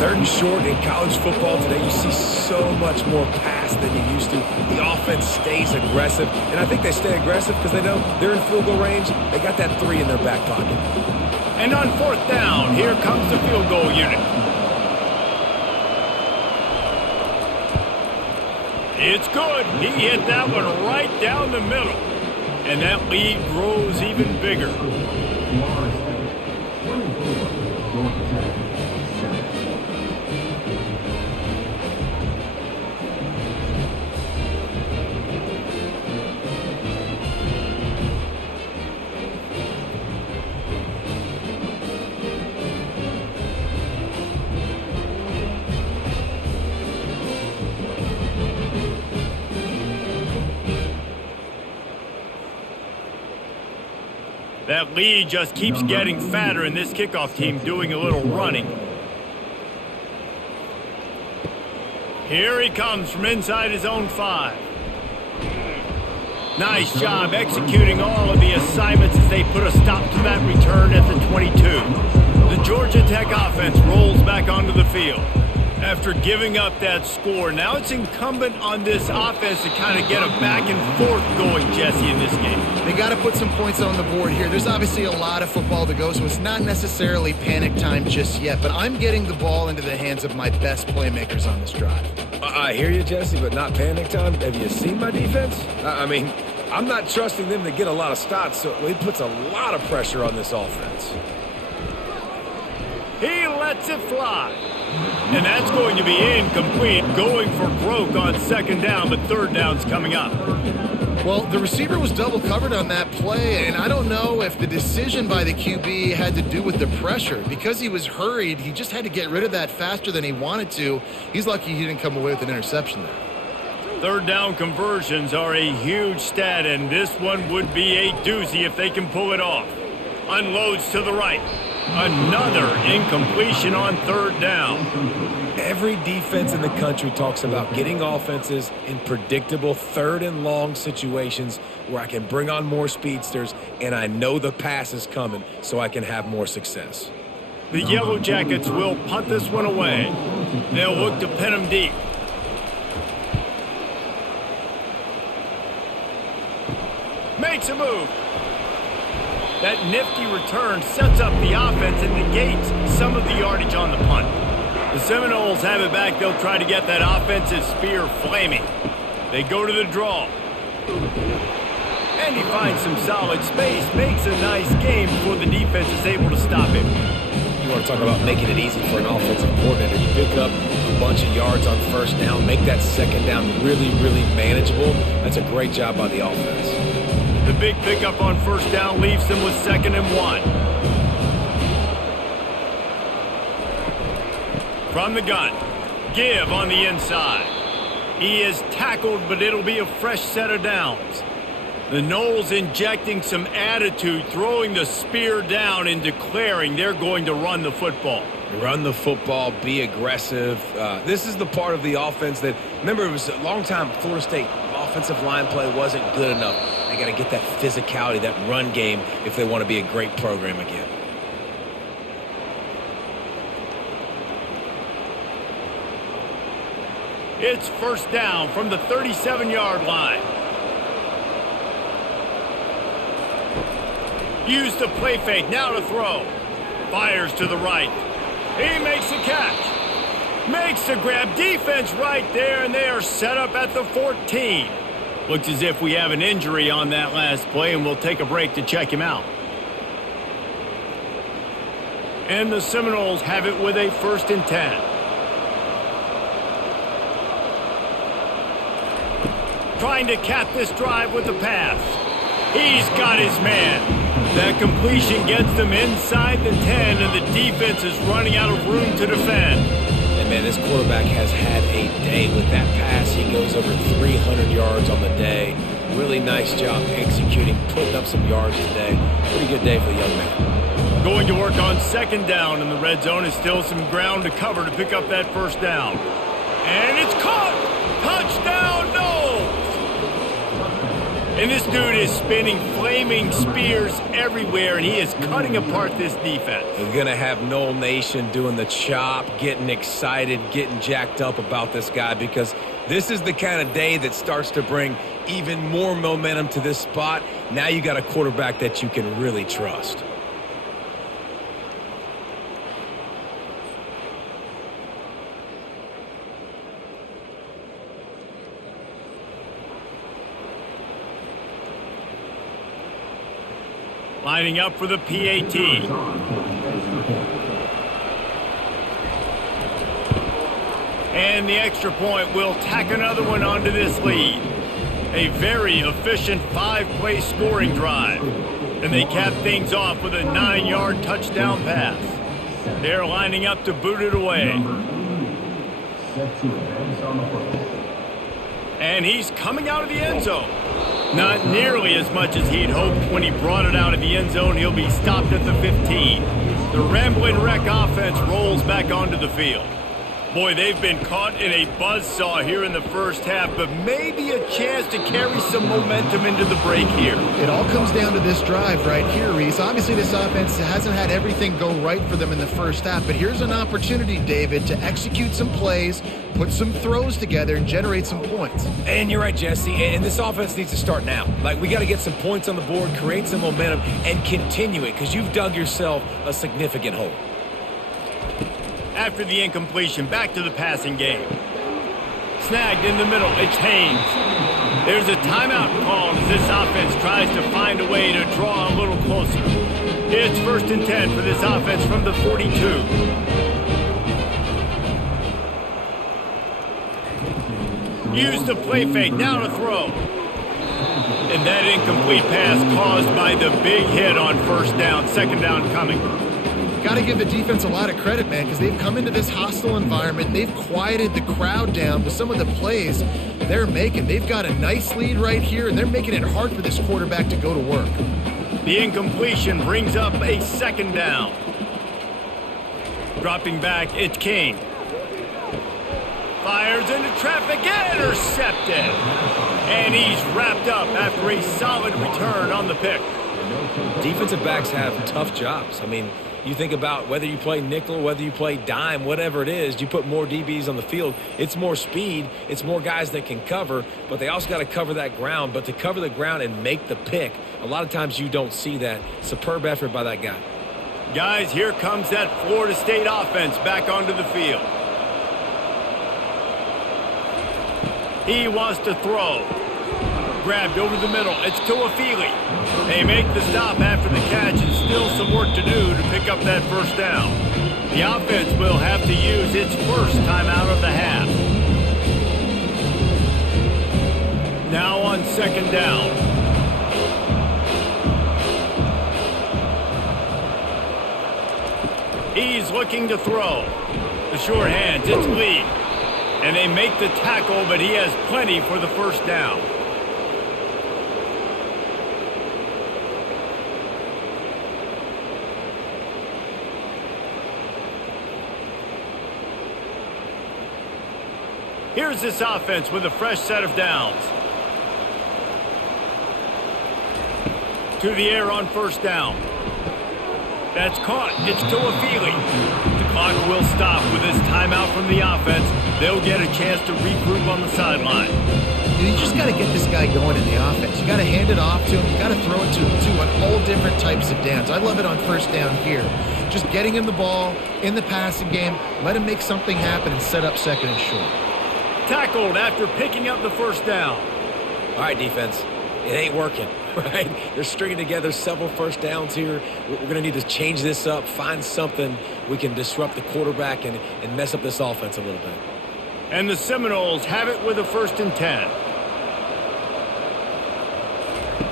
3rd and short in college football today, you see so much more pass than you used to. The offense stays aggressive, and I think they stay aggressive because they know they're in field goal range. They got that 3 in their back pocket. And on 4th down, here comes the field goal unit. It's good. He hit that one right down the middle. And that lead grows even bigger. That lead just keeps getting fatter, and this kickoff team doing a little running. Here he comes from inside his own 5. Nice job executing all of the assignments as they put a stop to that return at the 22. The Georgia Tech offense rolls back onto the field. After giving up that score, now it's incumbent on this offense to kind of get a back and forth going, Jesse, in this game. They got to put some points on the board here. There's obviously a lot of football to go, so it's not necessarily panic time just yet, but I'm getting the ball into the hands of my best playmakers on this drive. I hear you, Jesse, but not panic time. Have you seen my defense? I mean, I'm not trusting them to get a lot of stops, so it puts a lot of pressure on this offense. He lets it fly. And that's going to be incomplete, going for broke on second down, but third down's coming up. Well, the receiver was double covered on that play, and I don't know if the decision by the QB had to do with the pressure. Because he was hurried, he just had to get rid of that faster than he wanted to. He's lucky he didn't come away with an interception there. Third down conversions are a huge stat, and this one would be a doozy if they can pull it off. Unloads to the right. Another incompletion on third down. Every defense in the country talks about getting offenses in predictable third and long situations where I can bring on more speedsters and I know the pass is coming so I can have more success. The Yellow Jackets will punt this one away. They'll look to pin him deep. Makes a move. That nifty return sets up the offense and negates some of the yardage on the punt. The Seminoles have it back. They'll try to get that offensive spear flaming. They go to the draw. And he finds some solid space. Makes a nice game before the defense is able to stop him. You want to talk about making it easy for an offensive coordinator. You pick up a bunch of yards on first down, make that second down really, really manageable. That's a great job by the offense. The big pickup on first down leaves them with 2nd and 1. From the gun, Give on the inside. He is tackled, but it'll be a fresh set of downs. The Noles injecting some attitude, throwing the spear down and declaring they're going to run the football. Run the football, be aggressive. This is the part of the offense that, remember, it was a long time Florida State offensive line play wasn't good enough. They got to get that physicality, that run game, if they want to be a great program again. It's first down from the 37-yard line. Use the play fake, now to throw. Fires to the right. He makes the catch. Makes the grab. Defense right there, and they are set up at the 14. Looks as if we have an injury on that last play, and we'll take a break to check him out. And the Seminoles have it with a 1st and 10. Trying to cap this drive with the pass. He's got his man. That completion gets them inside the 10, and the defense is running out of room to defend. And, man, this quarterback has had a day with that pass. He goes over 300 yards on the day. Really nice job executing, putting up some yards today. Pretty good day for the young man. Going to work on 2nd down, and the red zone is still some ground to cover to pick up that first down. And it's caught! Touchdown, Noles! And this dude is spinning flaming spears everywhere, and he is cutting apart this defense. We're going to have Nole Nation doing the chop, getting excited, getting jacked up about this guy, because this is the kind of day that starts to bring even more momentum to this spot. Now you got a quarterback that you can really trust. Lining up for the PAT. And the extra point will tack another one onto this lead. A very efficient 5-play scoring drive. And they cap things off with a 9-yard touchdown pass. They're lining up to boot it away. And he's coming out of the end zone. Not nearly as much as he'd hoped when he brought it out of the end zone. He'll be stopped at the 15. The Ramblin' Wreck offense rolls back onto the field. Boy, they've been caught in a buzzsaw here in the first half, but maybe a chance to carry some momentum into the break here. It all comes down to this drive right here, Reese. Obviously, this offense hasn't had everything go right for them in the first half, but here's an opportunity, David, to execute some plays, put some throws together, and generate some points. And you're right, Jesse, and this offense needs to start now. Like, we got to get some points on the board, create some momentum, and continue it, because you've dug yourself a significant hole. After the incompletion, back to the passing game. Snagged in the middle, it's Haynes. There's a timeout called as this offense tries to find a way to draw a little closer. It's 1st and 10 for this offense from the 42. Use the play fake, now to throw. And that incomplete pass caused by the big hit on 1st down, 2nd down coming. Got to give the defense a lot of credit, man, because they've come into this hostile environment. They've quieted the crowd down with some of the plays they're making. They've got a nice lead right here, and they're making it hard for this quarterback to go to work. The incompletion brings up a 2nd down. Dropping back, it's King. Fires into traffic, intercepted. And he's wrapped up after a solid return on the pick. Defensive backs have tough jobs. I mean, you think about whether you play nickel, whether you play dime, whatever it is, you put more DBs on the field. It's more speed. It's more guys that can cover, but they also got to cover that ground. But to cover the ground and make the pick, a lot of times you don't see that. Superb effort by that guy. Guys, here comes that Florida State offense back onto the field. He wants to throw. Grabbed over the middle. It's Tuafili. They make the stop after the catch, and still some work to do to pick up that 1st down. The offense will have to use its first timeout of the half. Now on 2nd down. He's looking to throw. The short hands, it's Lee. And they make the tackle, but he has plenty for the 1st down. Here's this offense with a fresh set of downs. To the air on 1st down. That's caught. It's Tuafili. The clock will stop with this timeout from the offense. They'll get a chance to regroup on the sideline. You just got to get this guy going in the offense. You got to hand it off to him. You got to throw it to him, too, on all different types of downs. I love it on 1st down here. Just getting him the ball in the passing game, let him make something happen and set up 2nd and short. Tackled after picking up the 1st down. All right, defense. It ain't working, right? They're stringing together several 1st downs here. We're going to need to change this up, find something we can disrupt the quarterback and mess up this offense a little bit. And the Seminoles have it with a 1st and 10.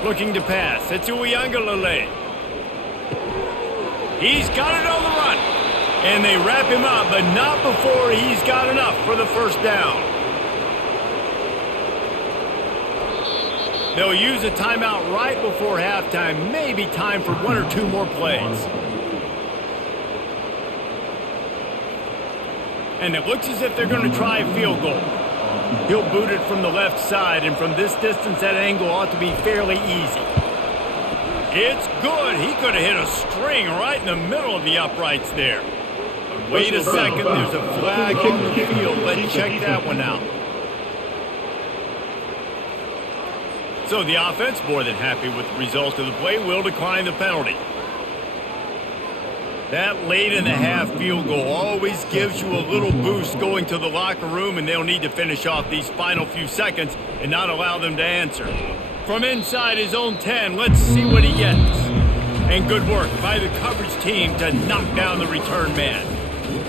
Looking to pass. It's Uiagalelei. He's got it on the run. And they wrap him up, but not before he's got enough for the 1st down. They'll use a timeout right before halftime. Maybe time for 1 or 2 more plays. And it looks as if they're going to try a field goal. He'll boot it from the left side, and from this distance, that angle ought to be fairly easy. It's good. He could have hit a string right in the middle of the uprights there. But wait a second. There's a flag on the field. Let's check that one out. So the offense, more than happy with the result of the play, will decline the penalty. That late in the half field goal always gives you a little boost going to the locker room, and they'll need to finish off these final few seconds and not allow them to answer. From inside his own 10, let's see what he gets. And good work by the coverage team to knock down the return man.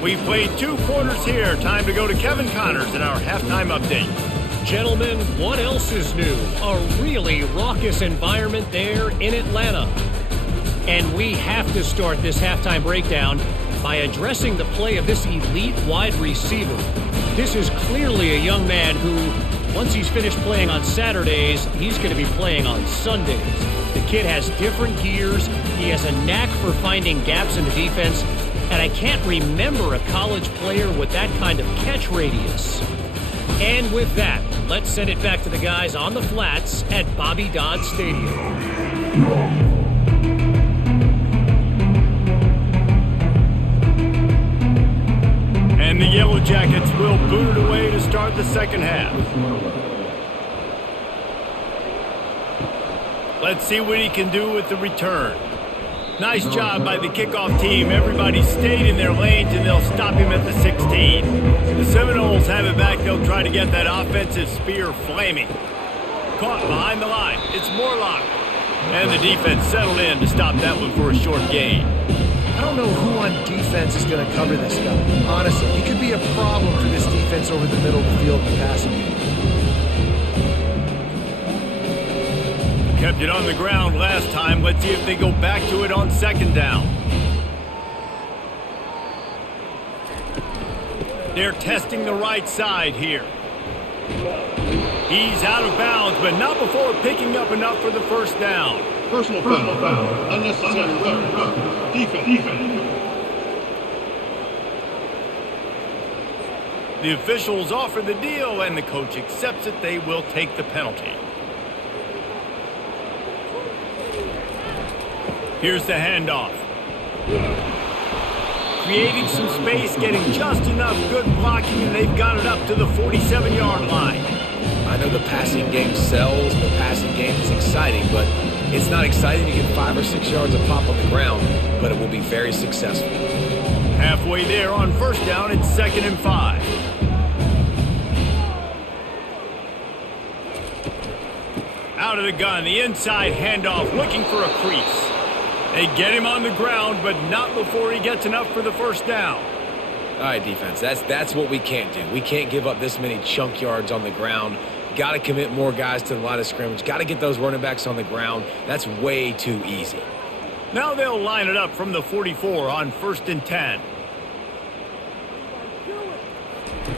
We've played 2 quarters here. Time to go to Kevin Connors in our halftime update. Gentlemen, what else is new? A really raucous environment there in Atlanta. And we have to start this halftime breakdown by addressing the play of this elite wide receiver. This is clearly a young man who, once he's finished playing on Saturdays, he's going to be playing on Sundays. The kid has different gears. He has a knack for finding gaps in the defense. and I can't remember a college player with that kind of catch radius. And with that, let's send it back to the guys on the flats at Bobby Dodd Stadium. And the Yellow Jackets will boot it away to start the second half. Let's see what he can do with the return. Nice job by the kickoff team. Everybody stayed in their lanes, and they'll stop him at the 16. The Seminoles have it back. They'll try to get that offensive spear flaming. Caught behind the line. It's Morlock. And the defense settled in to stop that one for a short gain. I don't know who on defense is going to cover this guy. Honestly, he could be a problem for this defense over the middle of the field in the passing game. Kept it on the ground last time. Let's see if they go back to it on second down. They're testing the right side here. He's out of bounds, but not before picking up enough for the first down. Personal foul. Unnecessary rough. Defense. The officials offer the deal, and the coach accepts it. They will take the penalty. Here's the handoff. Creating some space, getting just enough good blocking, and they've got it up to the 47-yard line. I know the passing game sells, the passing game is exciting, but it's not exciting to get 5 or 6 yards of pop on the ground, but it will be very successful. Halfway there on first down, it's 2nd and 5. Out of the gun, the inside handoff, looking for a crease. They get him on the ground, but not before he gets enough for the first down. All right, defense, that's what we can't do. We can't give up this many chunk yards on the ground. Got to commit more guys to the line of scrimmage. Got to get those running backs on the ground. That's way too easy. Now they'll line it up from the 44 on 1st and 10.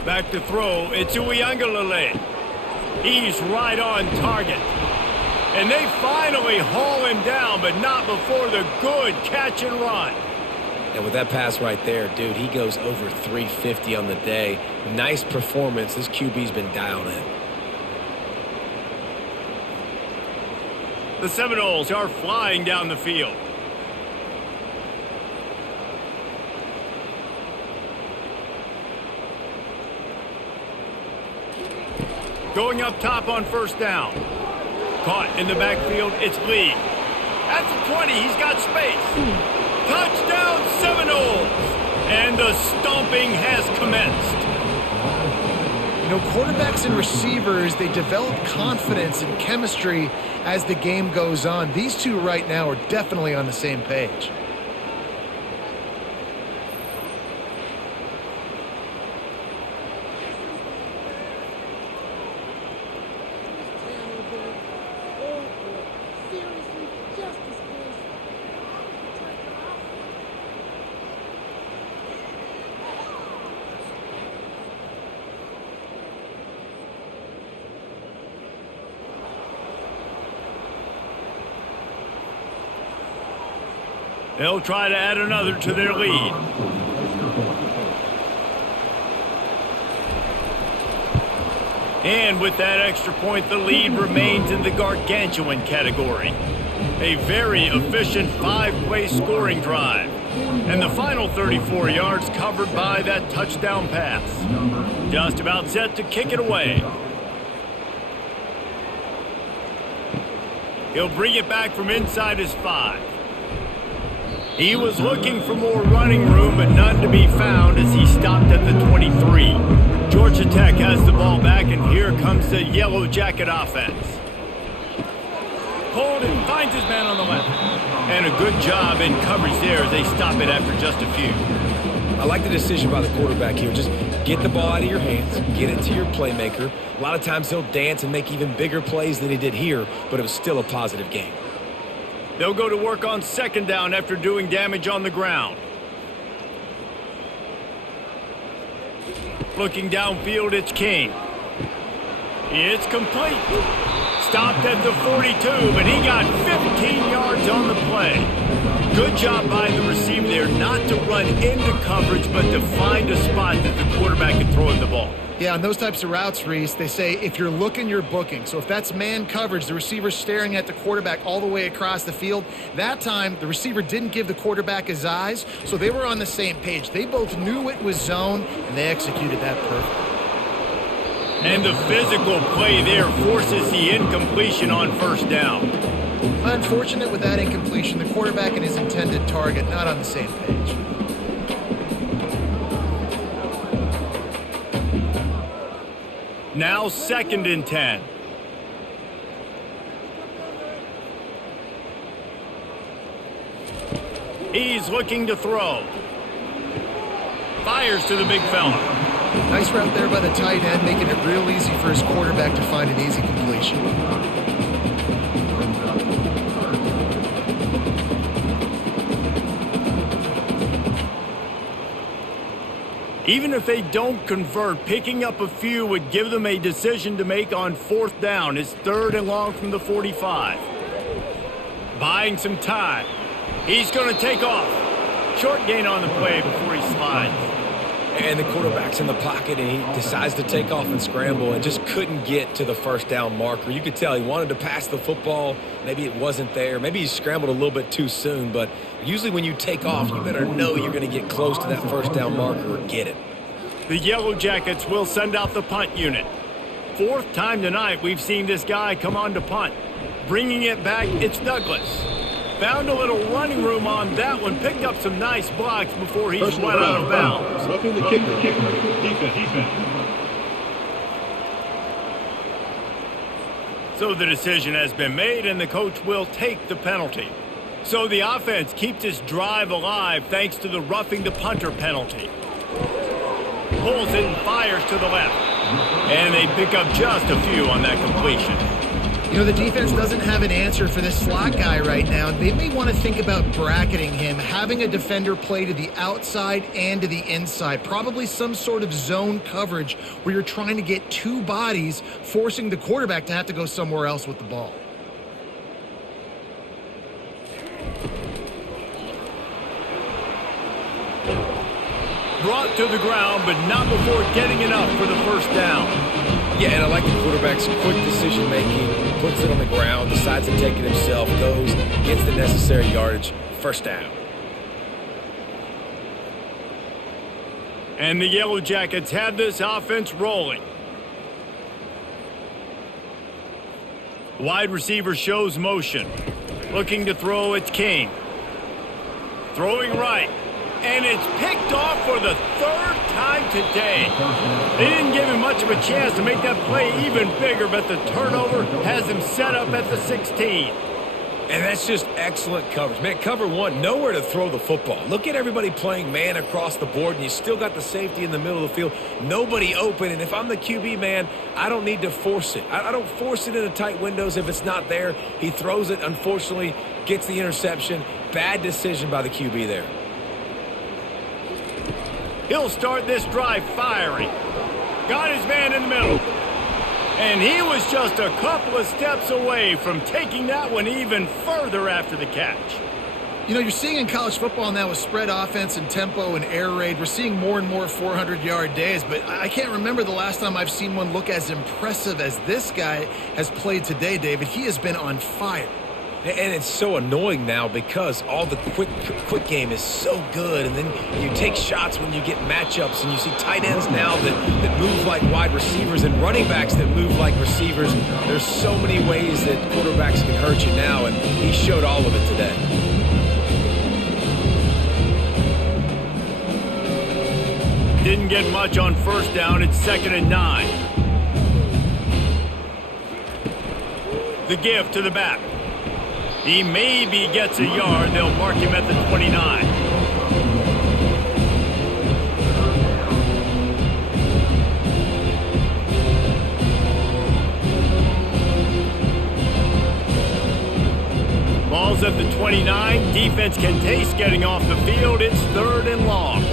Back to throw. It's Uiagalelei. He's right on target. And they finally haul him down, but not before the good catch and run. And with that pass right there, dude, he goes over 350 on the day. Nice performance. This QB's been dialed in. The Seminoles are flying down the field. Going up top on first down. Caught in the backfield, it's Lee. At the 20, he's got space. Touchdown Seminoles! And the stomping has commenced. You know, quarterbacks and receivers, they develop confidence and chemistry as the game goes on. These two right now are definitely on the same page. They'll try to add another to their lead. And with that extra point, the lead remains in the gargantuan category. A very efficient 5-play scoring drive. And the final 34 yards covered by that touchdown pass. Just about set to kick it away. He'll bring it back from inside his 5. He was looking for more running room, but none to be found as he stopped at the 23. Georgia Tech has the ball back, and here comes the Yellow Jacket offense. Holden finds his man on the left. And a good job in coverage there as they stop it after just a few. I like the decision by the quarterback here. Just get the ball out of your hands, get it to your playmaker. A lot of times he'll dance and make even bigger plays than he did here, but it was still a positive game. They'll go to work on second down after doing damage on the ground. Looking downfield, it's King. It's complete. Stopped at the 42, but he got 15 yards on the play. Good job by the receiver there not to run into coverage, but to find a spot that the quarterback can throw him the ball. Yeah, on those types of routes, Reese, they say if you're looking, you're booking. So if that's man coverage, the receiver's staring at the quarterback all the way across the field. That time, the receiver didn't give the quarterback his eyes, so they were on the same page. They both knew it was zone, and they executed that perfectly. And the physical play there forces the incompletion on first down. Unfortunate with that incompletion, the quarterback and his intended target not on the same page. Now 2nd and 10. He's looking to throw. Fires to the big fella. Nice route there by the tight end, making it real easy for his quarterback to find an easy completion. Even if they don't convert, picking up a few would give them a decision to make on 4th down. It's 3rd and long from the 45. Buying some time. He's going to take off. Short gain on the play before he slides. And the quarterback's in the pocket, and he decides to take off and scramble and just couldn't get to the first down marker. You could tell he wanted to pass the football. Maybe it wasn't there. Maybe he scrambled a little bit too soon. But usually when you take off, you better know you're going to get close to that first down marker or get it. The Yellow Jackets will send out the punt unit. 4th time tonight we've seen this guy come on to punt. Bringing it back, it's Douglas. Found a little running room on that one. Picked up some nice blocks before he's Personal went out of foul. bounds. Roughing the kicker. Defense. So the decision has been made, and the coach will take the penalty. So the offense keeps this drive alive thanks to the roughing the punter penalty. Pulls it and fires to the left. And they pick up just a few on that completion. You know, the defense doesn't have an answer for this slot guy right now. They may want to think about bracketing him, having a defender play to the outside and to the inside. Probably some sort of zone coverage where you're trying to get two bodies, forcing the quarterback to have to go somewhere else with the ball. Brought to the ground, but not before getting enough for the first down. Yeah, and I like the quarterback's quick decision-making, puts it on the ground, decides to take it himself, goes, gets the necessary yardage, first down. And the Yellow Jackets have this offense rolling. Wide receiver shows motion. Looking to throw, it's King. Throwing right. And it's picked off for the 3rd time today. They didn't give him much of a chance to make that play even bigger, but the turnover has him set up at the 16. And that's just excellent coverage. Man, cover one, nowhere to throw the football. Look at everybody playing man across the board, and you still got the safety in the middle of the field. Nobody open, and if I'm the QB, man, I don't need to force it. I don't force it into tight windows if it's not there. He throws it, unfortunately, gets the interception. Bad decision by the QB there. He'll start this drive firing. Got his man in the middle. And he was just a couple of steps away from taking that one even further after the catch. You know, you're seeing in college football now with spread offense and tempo and air raid, we're seeing more and more 400-yard days, but I can't remember the last time I've seen one look as impressive as this guy has played today, David. He has been on fire. And it's so annoying now because all the quick game is so good, and then you take shots when you get matchups, and you see tight ends now that move like wide receivers and running backs that move like receivers. There's so many ways that quarterbacks can hurt you now, and he showed all of it today. Didn't get much on first down. It's 2nd and 9. The give to the back. He maybe gets a yard. They'll mark him at the 29. Ball's at the 29. Defense can taste getting off the field. It's 3rd and long.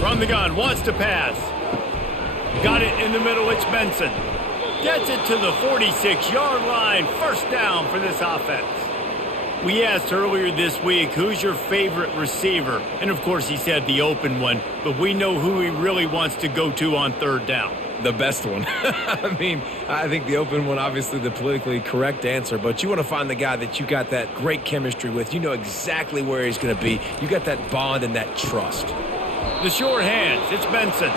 From the gun, wants to pass. Got it in the middle. It's Benson. Gets it to the 46-yard line. First down for this offense. We asked earlier this week, who's your favorite receiver? And of course he said the open one, but we know who he really wants to go to on third down. The best one. I mean, I think the open one, obviously the politically correct answer, but you want to find the guy that you got that great chemistry with. You know exactly where he's going to be. You got that bond and that trust. The sure hands, it's Benson.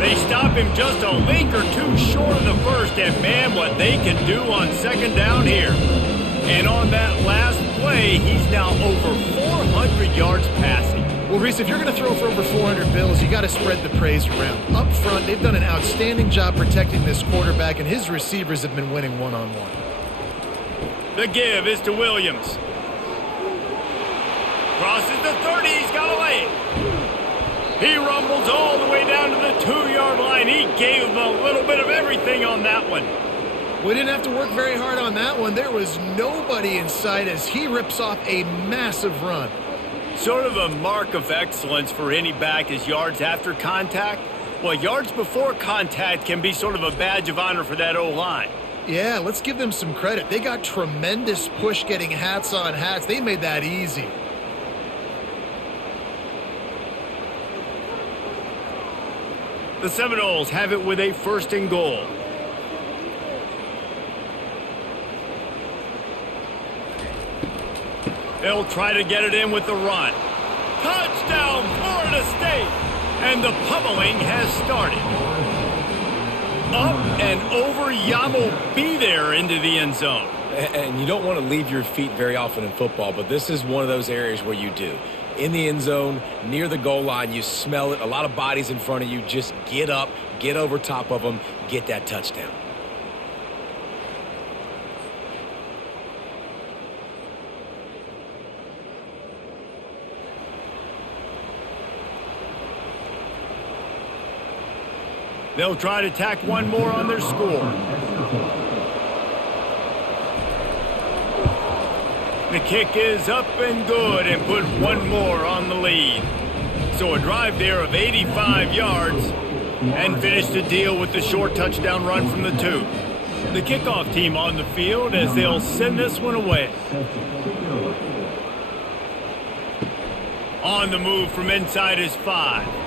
They stop him just a link or two short of the first, and man, what they can do on second down here. And on that last play, he's now over 400 yards passing. Well, Reese, if you're going to throw for over 400 bills, you got to spread the praise around. Up front, they've done an outstanding job protecting this quarterback, and his receivers have been winning one-on-one. The give is to Williams. Crosses the 30, he's got away. He rumbles all the way down to the 2-yard line. He gave him a little bit of everything on that one. We didn't have to work very hard on that one. There was nobody in sight as he rips off a massive run. Sort of a mark of excellence for any back is yards after contact. Well, yards before contact can be sort of a badge of honor for that O-line. Yeah, let's give them some credit. They got tremendous push getting hats on hats. They made that easy. The Seminoles have it with a 1st and goal. They'll try to get it in with the run. Touchdown, Florida State! And the pummeling has started. Up and over, Yamo be there into the end zone. And you don't want to leave your feet very often in football, but this is one of those areas where you do. In the end zone, near the goal line, you smell it. A lot of bodies in front of you. Just get up, get over top of them, get that touchdown. They'll try to tack one more on their score. The kick is up and good and put one more on the lead. So a drive there of 85 yards and finish the deal with the short touchdown run from the 2. The kickoff team on the field as they'll send this one away. On the move from inside is 5.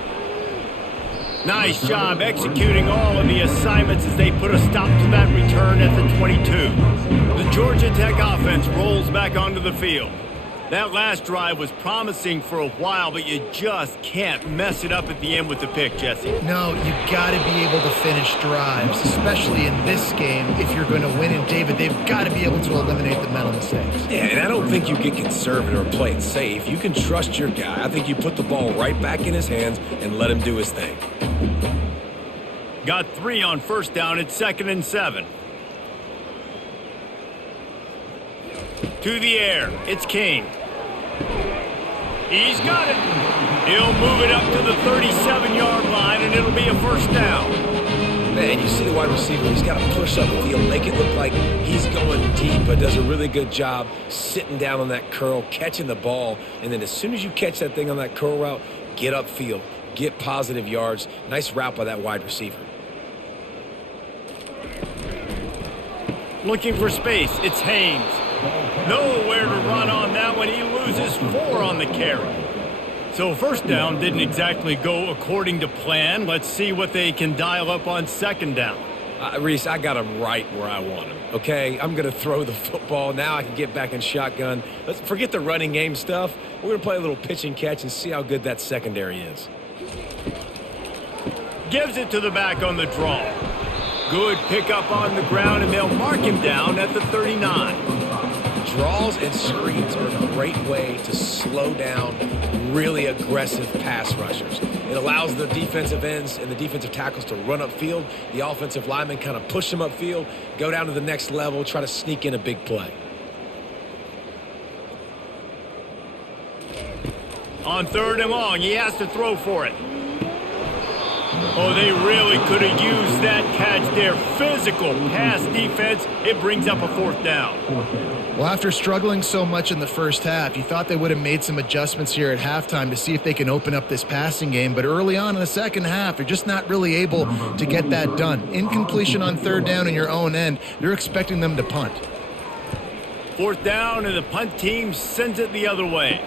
Nice job executing all of the assignments as they put a stop to that return at the 22. The Georgia Tech offense rolls back onto the field. That last drive was promising for a while, but you just can't mess it up at the end with the pick, Jesse. No, you got to be able to finish drives, especially in this game if you're going to win. And David, they've got to be able to eliminate the mental mistakes. Yeah, and I don't think you get conservative or play it safe. You can trust your guy. I think you put the ball right back in his hands and let him do his thing. Got 3 on 1st down. It's 2nd and 7. To the air. It's King. He's got it. He'll move it up to the 37-yard line, and it'll be a 1st down. Man, you see the wide receiver. He's got to push up the field, make it look like he's going deep, but does a really good job sitting down on that curl, catching the ball, and then as soon as you catch that thing on that curl route, get upfield, get positive yards. Nice route by that wide receiver. Looking for space. It's Haynes. Nowhere to run on that one. He loses 4 on the carry. So 1st down didn't exactly go according to plan. Let's see what they can dial up on 2nd down. Reese, I got him right where I want him, okay? I'm going to throw the football. Now I can get back in shotgun. Let's forget the running game stuff. We're going to play a little pitch and catch and see how good that secondary is. Gives it to the back on the draw. Good pickup on the ground, and they'll mark him down at the 39. Draws and screens are a great way to slow down really aggressive pass rushers. It allows the defensive ends and the defensive tackles to run upfield. The offensive linemen kind of push them upfield, go down to the next level, try to sneak in a big play. On 3rd and long, he has to throw for it. Oh, they really could have used that catch there. Physical pass defense. It brings up a 4th down. Well, after struggling so much in the first half, you thought they would have made some adjustments here at halftime to see if they can open up this passing game. But early on in the second half, they're just not really able to get that done. Incompletion on 3rd down in your own end, you're expecting them to punt. 4th down, and the punt team sends it the other way.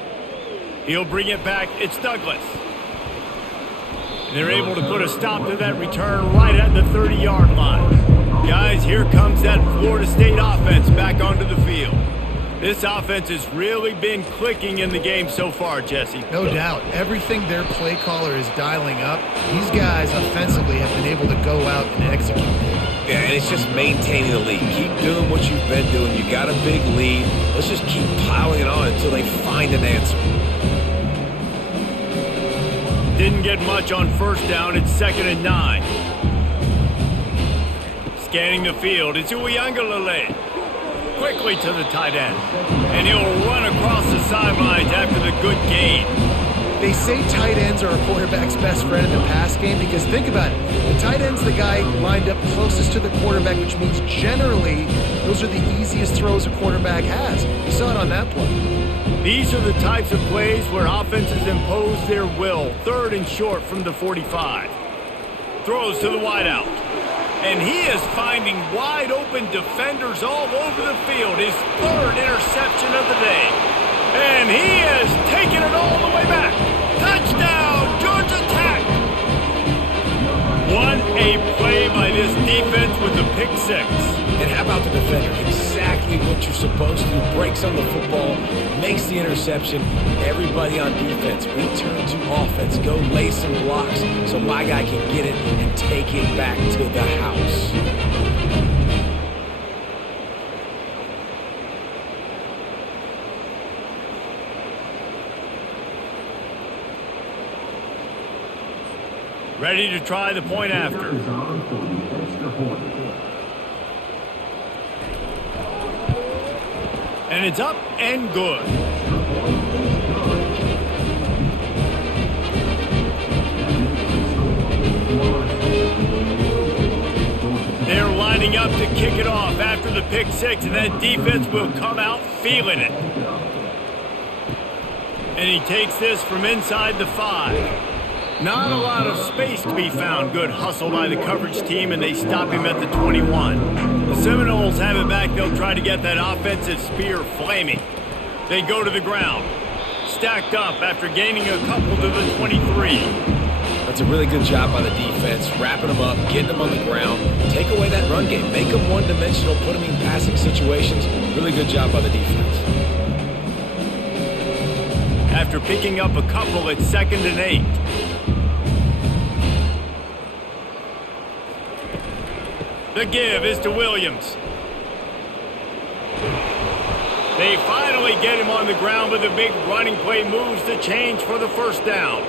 He'll bring it back. It's Douglas. And they're able to put a stop to that return right at the 30-yard line. Guys, here comes that Florida State offense back onto the field. This offense has really been clicking in the game so far, Jesse. No doubt. Everything their play caller is dialing up, these guys offensively have been able to go out and execute. Yeah, and it's just maintaining the lead. Keep doing what you've been doing. You got a big lead. Let's just keep piling it on until they find an answer. Didn't get much on 1st down. It's 2nd and 9. Scanning the field. It's Uiagalelei. Quickly to the tight end. And he'll run across the sidelines after the good gain. They say tight ends are a quarterback's best friend in the pass game because think about it. The tight end's the guy lined up closest to the quarterback, which means generally those are the easiest throws a quarterback has. You saw it on that play. These are the types of plays where offenses impose their will. 3rd and short from the 45. Throws to the wideout. And he is finding wide open defenders all over the field. His 3rd interception of the day. And he is taking it all the way back. Touchdown, Georgia Tech! What a play by this defense with the pick 6. And how about the defender? Exactly what you're supposed to. Breaks on the football, makes the interception. Everybody on defense, we turn to offense. Go lay some blocks so my guy can get it and take it back to the house. Ready to try the point after. And it's up and good. They're lining up to kick it off after the pick 6, and that defense will come out feeling it. And he takes this from inside the 5. Not a lot of space to be found. Good hustle by the coverage team, and they stop him at the 21. The Seminoles have it back. They'll try to get that offensive spear flaming. They go to the ground. Stacked up after gaining a couple to the 23. That's a really good job by the defense, wrapping them up, getting them on the ground. Take away that run game. Make them one-dimensional, put them in passing situations. Really good job by the defense. After picking up a couple, it's 2nd and 8. The give is to Williams. They finally get him on the ground, but the big running play moves the change for the 1st down.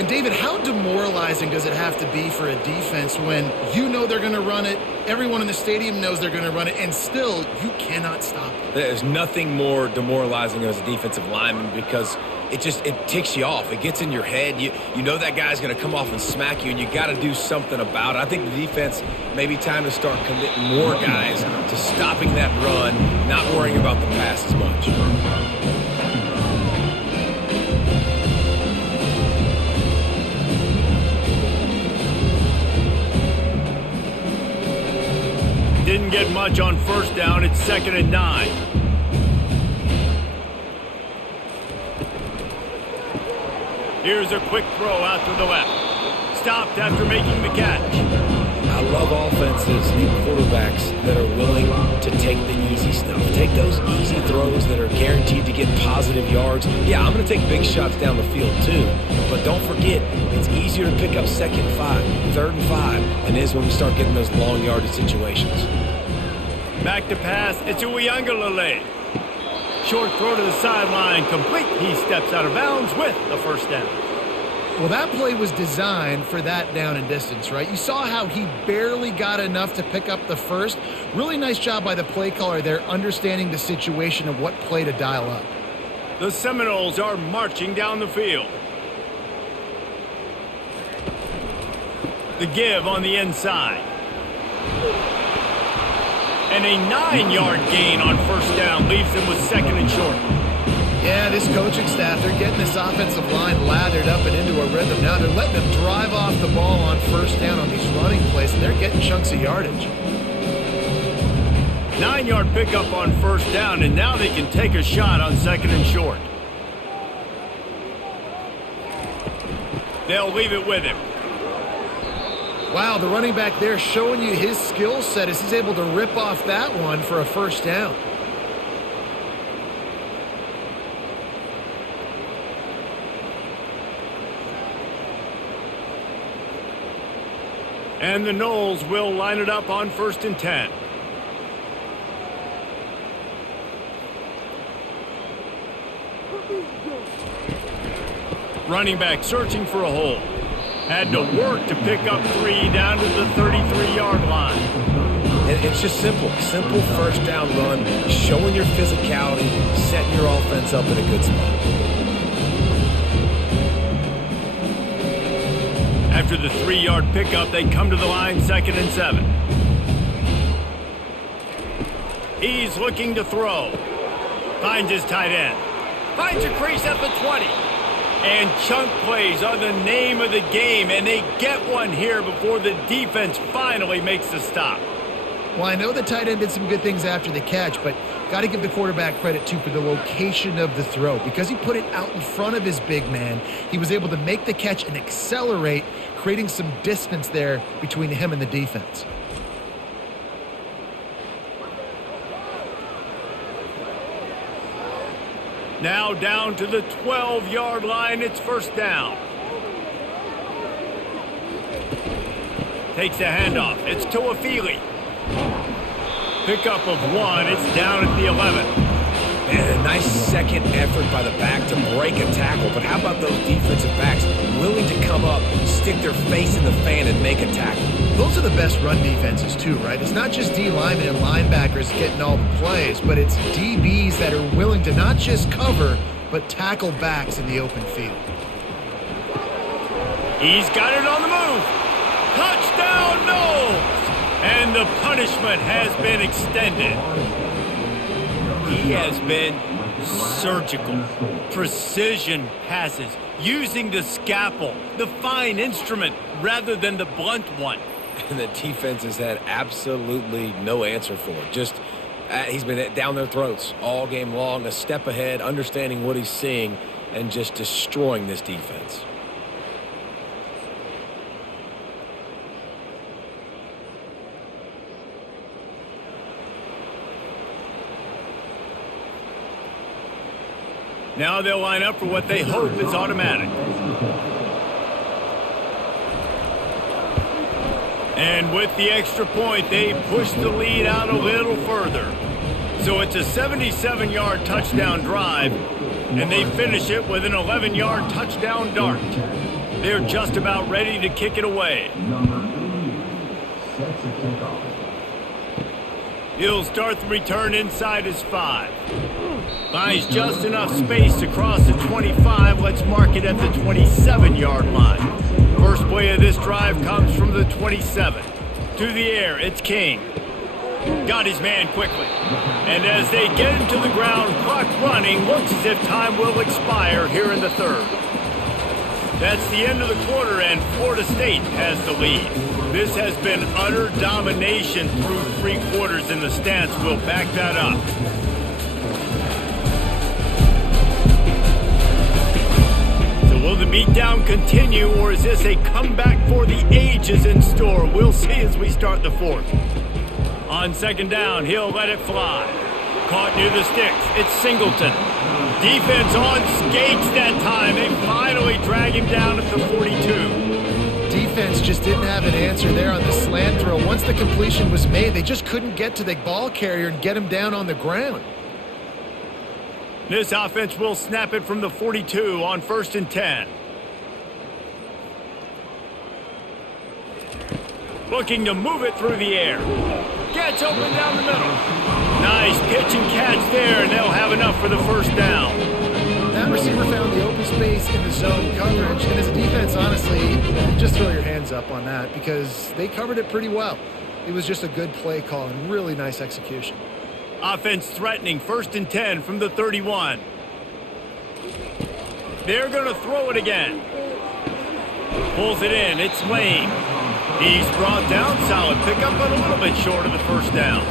And David, how demoralizing does it have to be for a defense when you know they're going to run it, everyone in the stadium knows they're going to run it, and still you cannot stop it? There's nothing more demoralizing as a defensive lineman because it ticks you off. It gets in your head. You know that guy's going to come off and smack you, and you got to do something about it. I think the defense may be time to start committing more guys to stopping that run, not worrying about the pass as much. Didn't get much on 1st down. It's 2nd and 9. Here's a quick throw out to the left. Stopped after making the catch. I love offenses and quarterbacks that are willing to take the easy stuff. Take those easy throws that are guaranteed to get positive yards. Yeah, I'm going to take big shots down the field too. But don't forget, it's easier to pick up 2nd and 5, 3rd and 5 than it is when we start getting those long yardage situations. Back to pass. It's Uiagalelei. Short throw to the sideline. Complete. He steps out of bounds with the 1st down. Well, that play was designed for that down and distance, right? You saw how he barely got enough to pick up the 1st. Really nice job by the play caller there, understanding the situation of what play to dial up. The Seminoles are marching down the field. The give on the inside. And a 9-yard gain on 1st down leaves them with 2nd and short. Yeah, this coaching staff, they're getting this offensive line lathered up and into a rhythm. Now they're letting them drive off the ball on 1st down on these running plays, and they're getting chunks of yardage. 9-yard pickup on first down, and now they can take a shot on 2nd and short. They'll leave it with him. Wow, the running back there showing you his skill set as he's able to rip off that one for a first down. And the Noles will line it up on 1st and 10. Running back searching for a hole. Had to work to pick up 3 down to the 33-yard line. And it's just simple. Simple first down run, showing your physicality, setting your offense up in a good spot. After the 3-yard pickup, they come to the line 2nd and 7. He's looking to throw. Finds his tight end. Finds a crease at the 20. And chunk plays are the name of the game, and they get one here before the defense finally makes the stop. Well, I know the tight end did some good things after the catch, but got to give the quarterback credit, too, for the location of the throw. Because he put it out in front of his big man, he was able to make the catch and accelerate, creating some distance there between him and the defense. Now down to the 12-yard line, it's first down. Takes the handoff, it's Tuafili. Pickup of 1, it's down at the 11. And a nice second effort by the back to break a tackle, but how about those defensive backs willing to come up, stick their face in the fan and make a tackle? Those are the best run defenses too, right? It's not just D linemen and linebackers getting all the plays, but it's DBs that are willing to not just cover, but tackle backs in the open field. He's got it on the move. Touchdown, Noles! And the punishment has been extended. He has been surgical, precision passes, using the scalpel, the fine instrument, rather than the blunt one. And the defense has had absolutely no answer for it. Just, he's been down their throats all game long, a step ahead, understanding what he's seeing, and just destroying this defense. Now they'll line up for what they hope is automatic. And with the extra point, they push the lead out a little further. So it's a 77-yard touchdown drive, and they finish it with an 11-yard touchdown dart. They're just about ready to kick it away. He'll start the return inside his 5. Finds just enough space to cross the 25. Let's mark it at the 27-yard line. First play of this drive comes from the 27. To the air, it's King. Got his man quickly. And as they get him to the ground, clock running, looks as if time will expire here in the third. That's the end of the quarter, and Florida State has the lead. This has been utter domination through 3 quarters, and the stats will back that up. Will the beatdown continue, or is this a comeback for the ages in store? We'll see as we start the fourth. On second down, he'll let it fly. Caught near the sticks. It's Singleton. Defense on skates that time. They finally drag him down at the 42. Defense just didn't have an answer there on the slant throw. Once the completion was made, they just couldn't get to the ball carrier and get him down on the ground. This offense will snap it from the 42 on 1st and 10. Looking to move it through the air. Gets open down the middle. Nice pitch and catch there, and they'll have enough for the first down. That receiver found the open space in the zone coverage, and as a defense, honestly, you just throw your hands up on that because they covered it pretty well. It was just a good play call and really nice execution. Offense threatening, 1st and 10 from the 31. They're going to throw it again. Pulls it in, it's Lane. He's brought down, solid pickup, but a little bit short of the first down.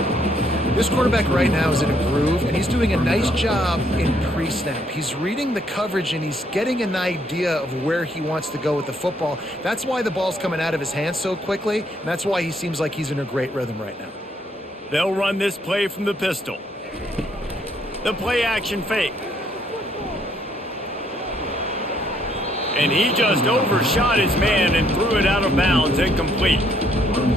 This quarterback right now is in a groove, and he's doing a nice job in pre-snap. He's reading the coverage, and he's getting an idea of where he wants to go with the football. That's why the ball's coming out of his hands so quickly, and that's why he seems like he's in a great rhythm right now. They'll run this play from the pistol. The play action fake. And he just overshot his man and threw it out of bounds, incomplete.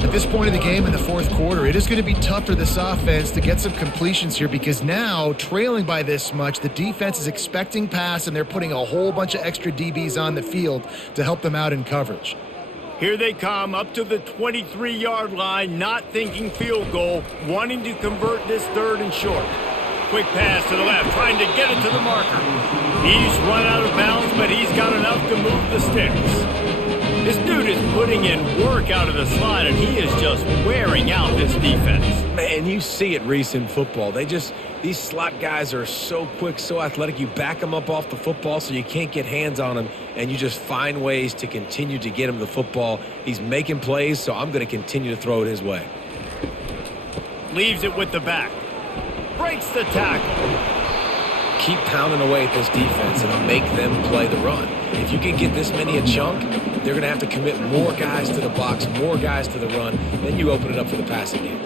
At this point in the game in the fourth quarter, it is going to be tough for this offense to get some completions here because now, trailing by this much, the defense is expecting pass and they're putting a whole bunch of extra DBs on the field to help them out in coverage. Here they come up to the 23-yard line, not thinking field goal, wanting to convert this 3rd and short. Quick pass to the left, trying to get it to the marker. He's run out of bounds, but he's got enough to move the sticks. This dude is putting in work out of the slot, and he is just wearing out this defense. Man, you see it, Reese, in football. These slot guys are so quick, so athletic. You back them up off the football so you can't get hands on them, and you just find ways to continue to get him the football. He's making plays, so I'm going to continue to throw it his way. Leaves it with the back. Breaks the tackle. Keep pounding away at this defense and make them play the run. If you can get this many a chunk, they're going to have to commit more guys to the box, more guys to the run. Then you open it up for the passing game.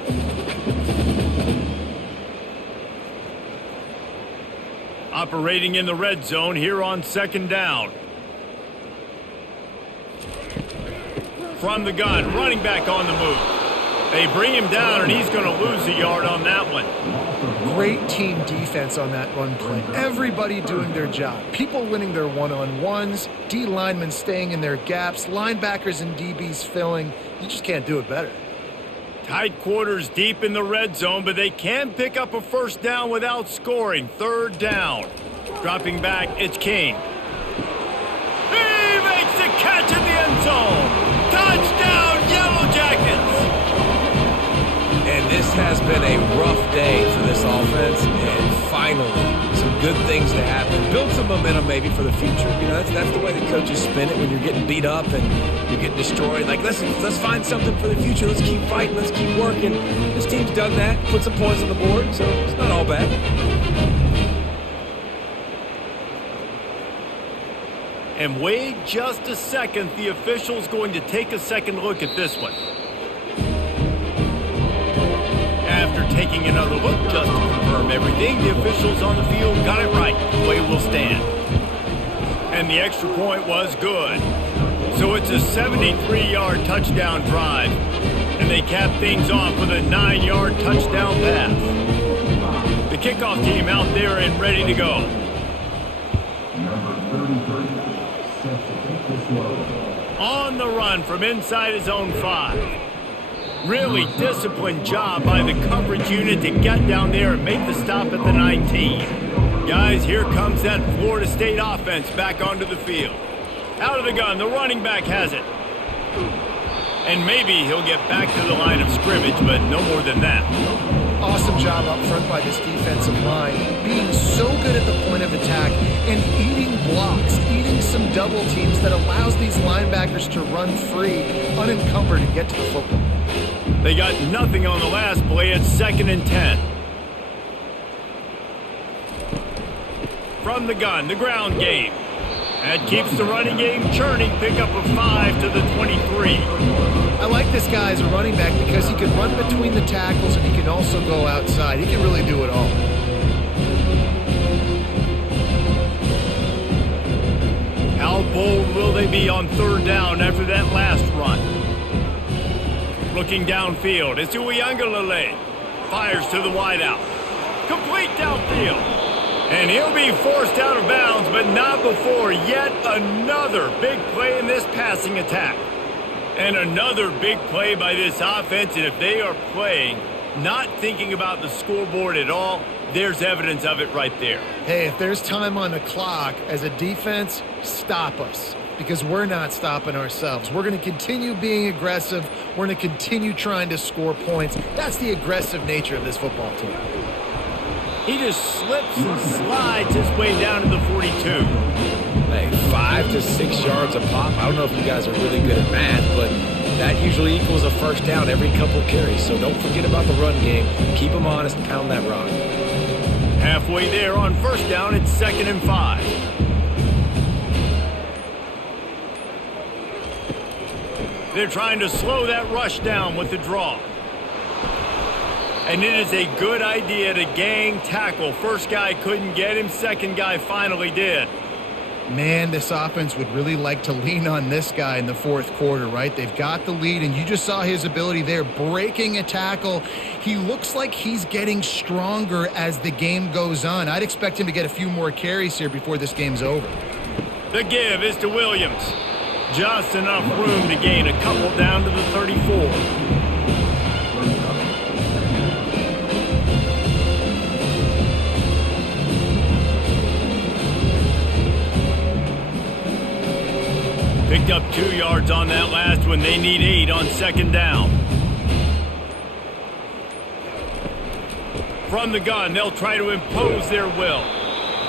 Operating in the red zone here on 2nd down. From the gun, running back on the move. They bring him down, and he's going to lose a yard on that one. Great team defense on that run play. Everybody doing their job. People winning their one-on-ones, D linemen staying in their gaps, linebackers and DBs filling. You just can't do it better. Tight quarters deep in the red zone, but they can pick up a 1st down without scoring. 3rd down. Dropping back, it's King. He makes the catch in the end zone. Touchdown, Yellow Jackets! And this has been a rough day for this offense, and finally, some good things to happen. Build some momentum maybe for the future. You know, that's the way the coaches spin it when you're getting beat up and you're getting destroyed. Like, listen, let's find something for the future. Let's keep fighting. Let's keep working. This team's done that, put some points on the board, so it's not all bad. And wait just a second. The official's going to take a second look at this one. After taking another look just to confirm everything, the officials on the field got it right. Play will stand. And the extra point was good. So it's a 73-yard touchdown drive. And they cap things off with a 9-yard touchdown pass. The kickoff team out there and ready to go. On the run from inside his own 5. Really disciplined job by the coverage unit to get down there and make the stop at the 19. Guys, here comes that Florida State offense back onto the field. Out of the gun, the running back has it. And maybe he'll get back to the line of scrimmage, but no more than that. Awesome job up front by this defensive line, being so good at the point of attack and eating blocks, eating some double teams that allows these linebackers to run free, unencumbered, and get to the football. They got nothing on the last play at 2nd and 10. From the gun, the ground game. That keeps the running game churning. Pick up a 5 to the 23. I like this guy as a running back because he can run between the tackles and he can also go outside. He can really do it all. How bold will they be on 3rd down after that last run? Looking downfield, it's Uiagalelei. Fires to the wideout. Complete downfield. And he'll be forced out of bounds, but not before yet another big play in this passing attack. And another big play by this offense, and if they are playing, not thinking about the scoreboard at all, there's evidence of it right there. Hey, if there's time on the clock, as a defense, stop us. Because we're not stopping ourselves. We're going to continue being aggressive. We're going to continue trying to score points. That's the aggressive nature of this football team. He just slips and slides his way down to the 42. Hey, 5 to 6 yards a pop. I don't know if you guys are really good at math, but that usually equals a first down every couple carries. So don't forget about the run game. Keep them honest, pound that rock. Halfway there on first down, it's 2nd and 5. They're trying to slow that rush down with the draw. And it is a good idea to gang tackle. First guy couldn't get him, second guy finally did. Man, this offense would really like to lean on this guy in the fourth quarter, right? They've got the lead, and you just saw his ability there, breaking a tackle. He looks like he's getting stronger as the game goes on. I'd expect him to get a few more carries here before this game's over. The give is to Williams. Just enough room to gain a couple down to the 34. Picked up 2 yards on that last one. They need 8 on 2nd down. From the gun, they'll try to impose their will.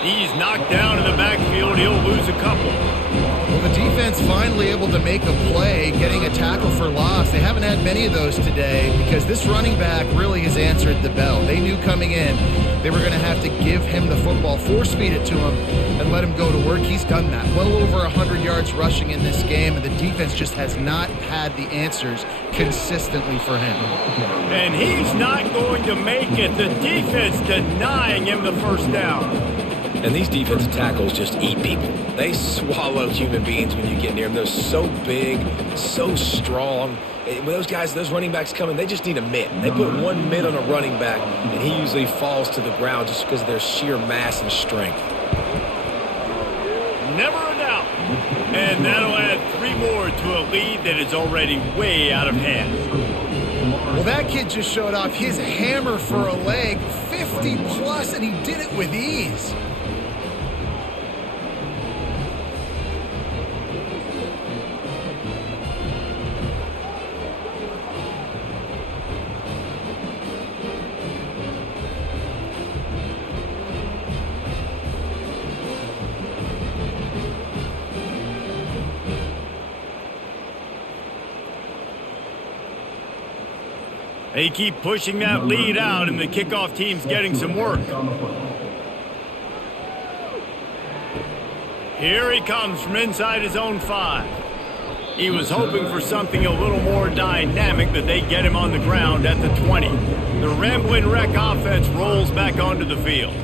He's knocked down in the backfield. He'll lose a couple. Well, the defense finally able to make a play, getting a tackle for loss. They haven't had many of those today because this running back really has answered the bell. They knew coming in they were going to have to give him the football, force-feed it to him, and let him go to work. He's done that. Well over 100 yards rushing in this game, and the defense just has not had the answers consistently for him. And he's not going to make it. The defense denying him the first down. And these defensive tackles just eat people. They swallow human beings when you get near them. They're so big, so strong. When those guys, those running backs come in, they just need a mitt. They put one mitt on a running back, and he usually falls to the ground just because of their sheer mass and strength. Never a doubt. And that'll add 3 more to a lead that is already way out of hand. Well, that kid just showed off his hammer for a leg, 50 plus, and he did it with ease. They keep pushing that lead out, and the kickoff team's getting some work. Here he comes from inside his own 5. He was hoping for something a little more dynamic, but they get him on the ground at the 20. The Ramblin' Wreck offense rolls back onto the field.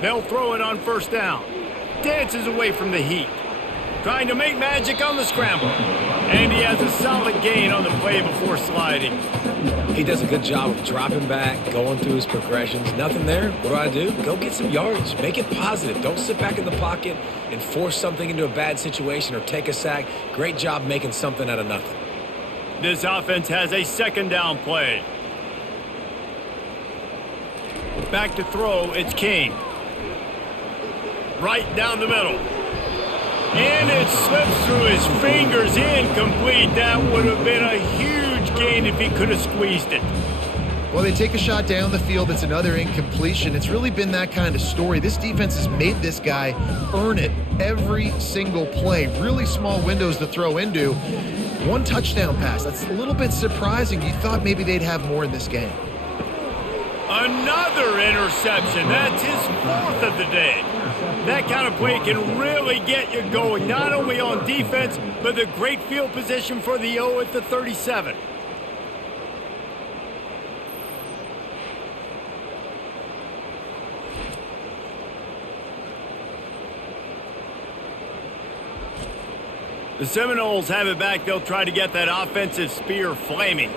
They'll throw it on first down. Dances away from the heat. Trying to make magic on the scramble. And he has a solid gain on the play before sliding. He does a good job of dropping back, going through his progressions. Nothing there. What do? Go get some yards. Make it positive. Don't sit back in the pocket and force something into a bad situation or take a sack. Great job making something out of nothing. This offense has a 2nd down play. Back to throw, it's King. Right down the middle. And it slips through his fingers, incomplete. That would have been a huge gain if he could have squeezed it. Well, they take a shot down the field. It's another incompletion. It's really been that kind of story. This defense has made this guy earn it every single play. Really small windows to throw into. 1 touchdown pass. That's a little bit surprising. You thought maybe they'd have more in this game. Another interception. That's his 4th of the day. That kind of play can really get you going, not only on defense, but the great field position for the O at the 37. The Seminoles have it back. They'll try to get that offensive spear flaming.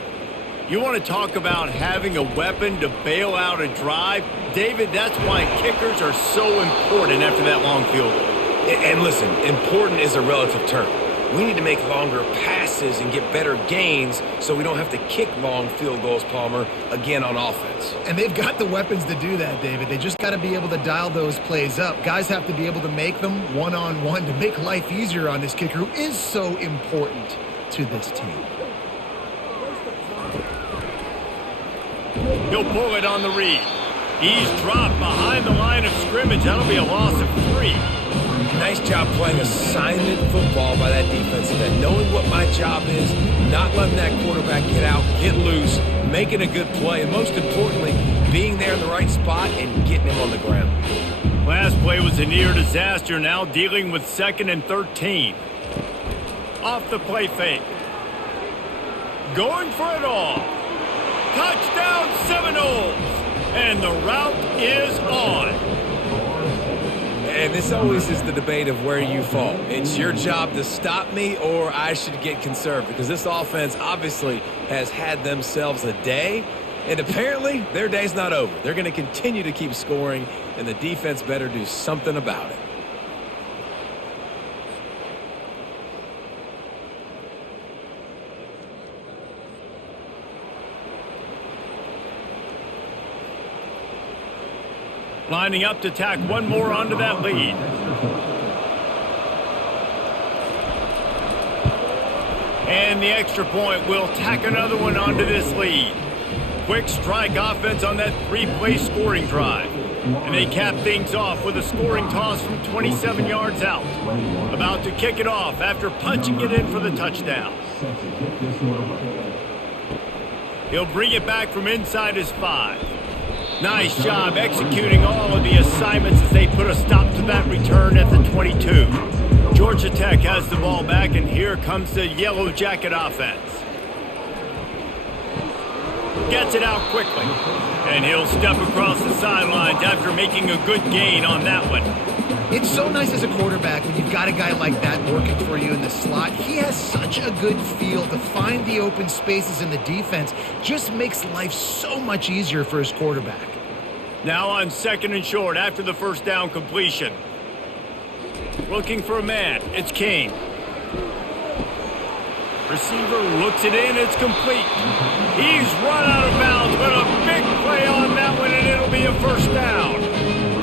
You want to talk about having a weapon to bail out a drive? David, that's why kickers are so important after that long field goal. And listen, important is a relative term. We need to make longer passes and get better gains so we don't have to kick long field goals, Palmer, again on offense. And they've got the weapons to do that, David. They just got to be able to dial those plays up. Guys have to be able to make them one-on-one to make life easier on this kicker who is so important to this team. He'll pull it on the read. He's dropped behind the line of scrimmage. That'll be a loss of 3. Nice job playing assignment football by that defensive end. Knowing what my job is, not letting that quarterback get out, get loose, making a good play, and most importantly, being there in the right spot and getting him on the ground. Last play was a near disaster, now dealing with 2nd and 13. Off the play fake. Going for it all. Touchdown Seminoles! And the route is on. And this always is the debate of where you fall. It's your job to stop me, or I should get conserved, because this offense obviously has had themselves a day, and apparently their day's not over. They're going to continue to keep scoring, and the defense better do something about it. Lining up to tack one more onto that lead. And the extra point will tack another one onto this lead. Quick strike offense on that 3-play scoring drive. And they cap things off with a scoring toss from 27 yards out. About to kick it off after punching it in for the touchdown. He'll bring it back from inside his 5. Nice job executing all of the assignments as they put a stop to that return at the 22. Georgia Tech has the ball back, and here comes the Yellow Jacket offense. Gets it out quickly, and he'll step across the sidelines after making a good gain on that one. It's so nice as a quarterback when you've got a guy like that working for you in the slot. He has such a good feel to find the open spaces in the defense. Just makes life so much easier for his quarterback. Now on 2nd and short after the first down completion. Looking for a man. It's King. Receiver looks it in. It's complete. He's run out of bounds, but a big play on that one, and it'll be a first down.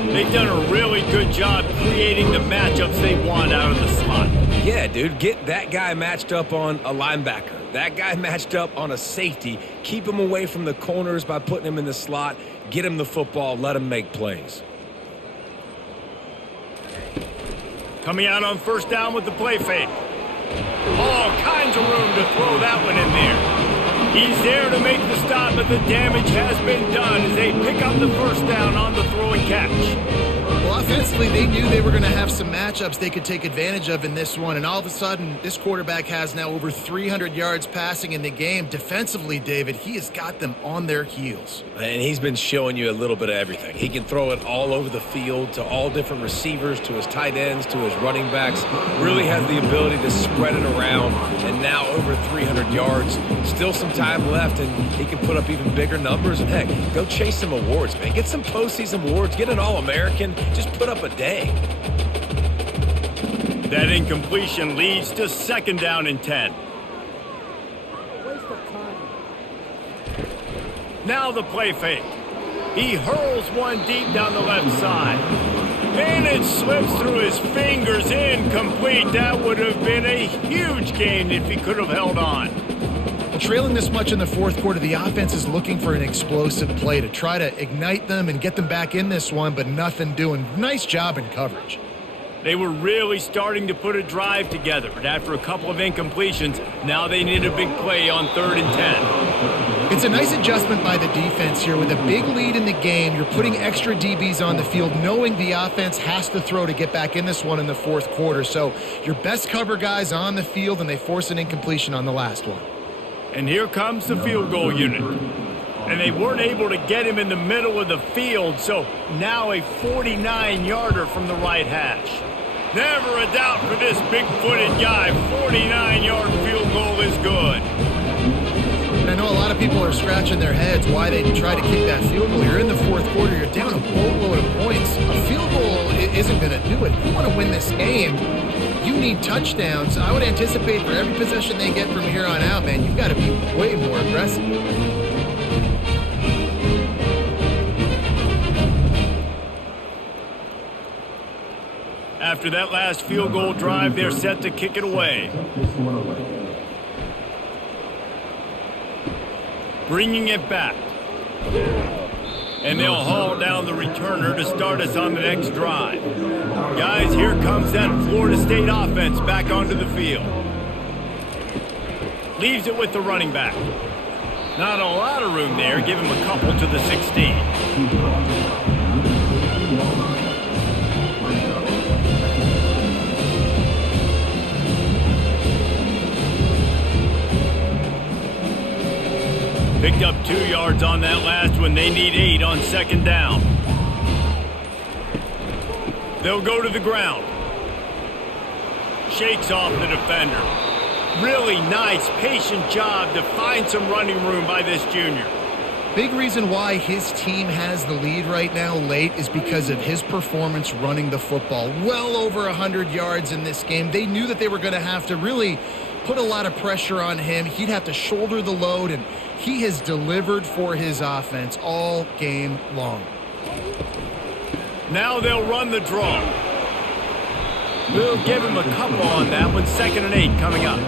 They've done a really good job creating the matchups they want out of the slot. Yeah, dude, get that guy matched up on a linebacker. That guy matched up on a safety. Keep him away from the corners by putting him in the slot. Get him the football. Let him make plays. Coming out on first down with the play fake. All kinds of room to throw that one in there. He's there to make the stop, but the damage has been done as they pick up the first down on the throw and catch. Well, offensively, they knew they were going to have some matchups they could take advantage of in this one, and all of a sudden, this quarterback has now over 300 yards passing in the game. Defensively, David, he has got them on their heels. And he's been showing you a little bit of everything. He can throw it all over the field to all different receivers, to his tight ends, to his running backs. Really has the ability to spread it around, and now over 300 yards. Still some time left, and he can put up even bigger numbers. And heck, go chase some awards, man. Get some postseason awards. Get an All-American. Just put up a day. That incompletion leads to 2nd down and 10. Now the play fake. He hurls one deep down the left side. And it slips through his fingers, incomplete. That would have been a huge gain if he could have held on. Well, trailing this much in the fourth quarter, the offense is looking for an explosive play to try to ignite them and get them back in this one, but nothing doing. Nice job in coverage. They were really starting to put a drive together, but after a couple of incompletions, now they need a big play on 3rd and 10. It's a nice adjustment by the defense here. With a big lead in the game, you're putting extra DBs on the field, knowing the offense has to throw to get back in this one in the fourth quarter. So your best cover guys on the field, and they force an incompletion on the last one. And here comes the field goal unit. And they weren't able to get him in the middle of the field, so now a 49-yarder from the right hash. Never a doubt for this big-footed guy. 49-yard field goal is good. And I know a lot of people are scratching their heads why they try to kick that field goal. You're in the fourth quarter. You're down a boatload of points. A field goal isn't going to do it. If you want to win this game, you need touchdowns. I would anticipate for every possession they get from here on out, man, you've got to be way more aggressive. After that last field goal drive, they're set to kick it away. Bringing it back. And they'll haul down the returner to start us on the next drive. Guys, here comes that Florida State offense back onto the field. Leaves it with the running back. Not a lot of room there. Give him a couple to the 16. Picked up 2 yards on that last one. They need 8 on second down. They'll go to the ground. Shakes off the defender. Really nice, patient job to find some running room by this junior. Big reason why his team has the lead right now late is because of his performance running the football. Well over 100 yards in this game. They knew that they were going to have to really put a lot of pressure on him. He'd have to shoulder the load, and he has delivered for his offense all game long. Now they'll run the draw. We'll give him a couple on that one. 2nd and 8 coming up.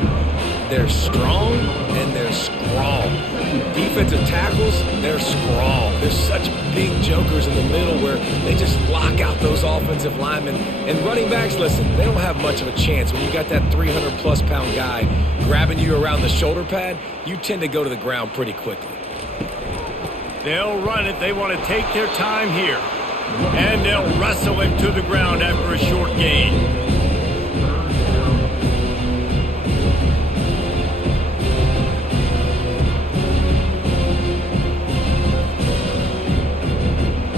They're strong and they're scrawl. Defensive tackles, they're scrawl. There's such big jokers in the middle where they just lock out those offensive linemen. And running backs, listen, they don't have much of a chance. When you got that 300-plus pound guy grabbing you around the shoulder pad, you tend to go to the ground pretty quickly. They'll run it. They want to take their time here. And they'll wrestle him to the ground after a short gain.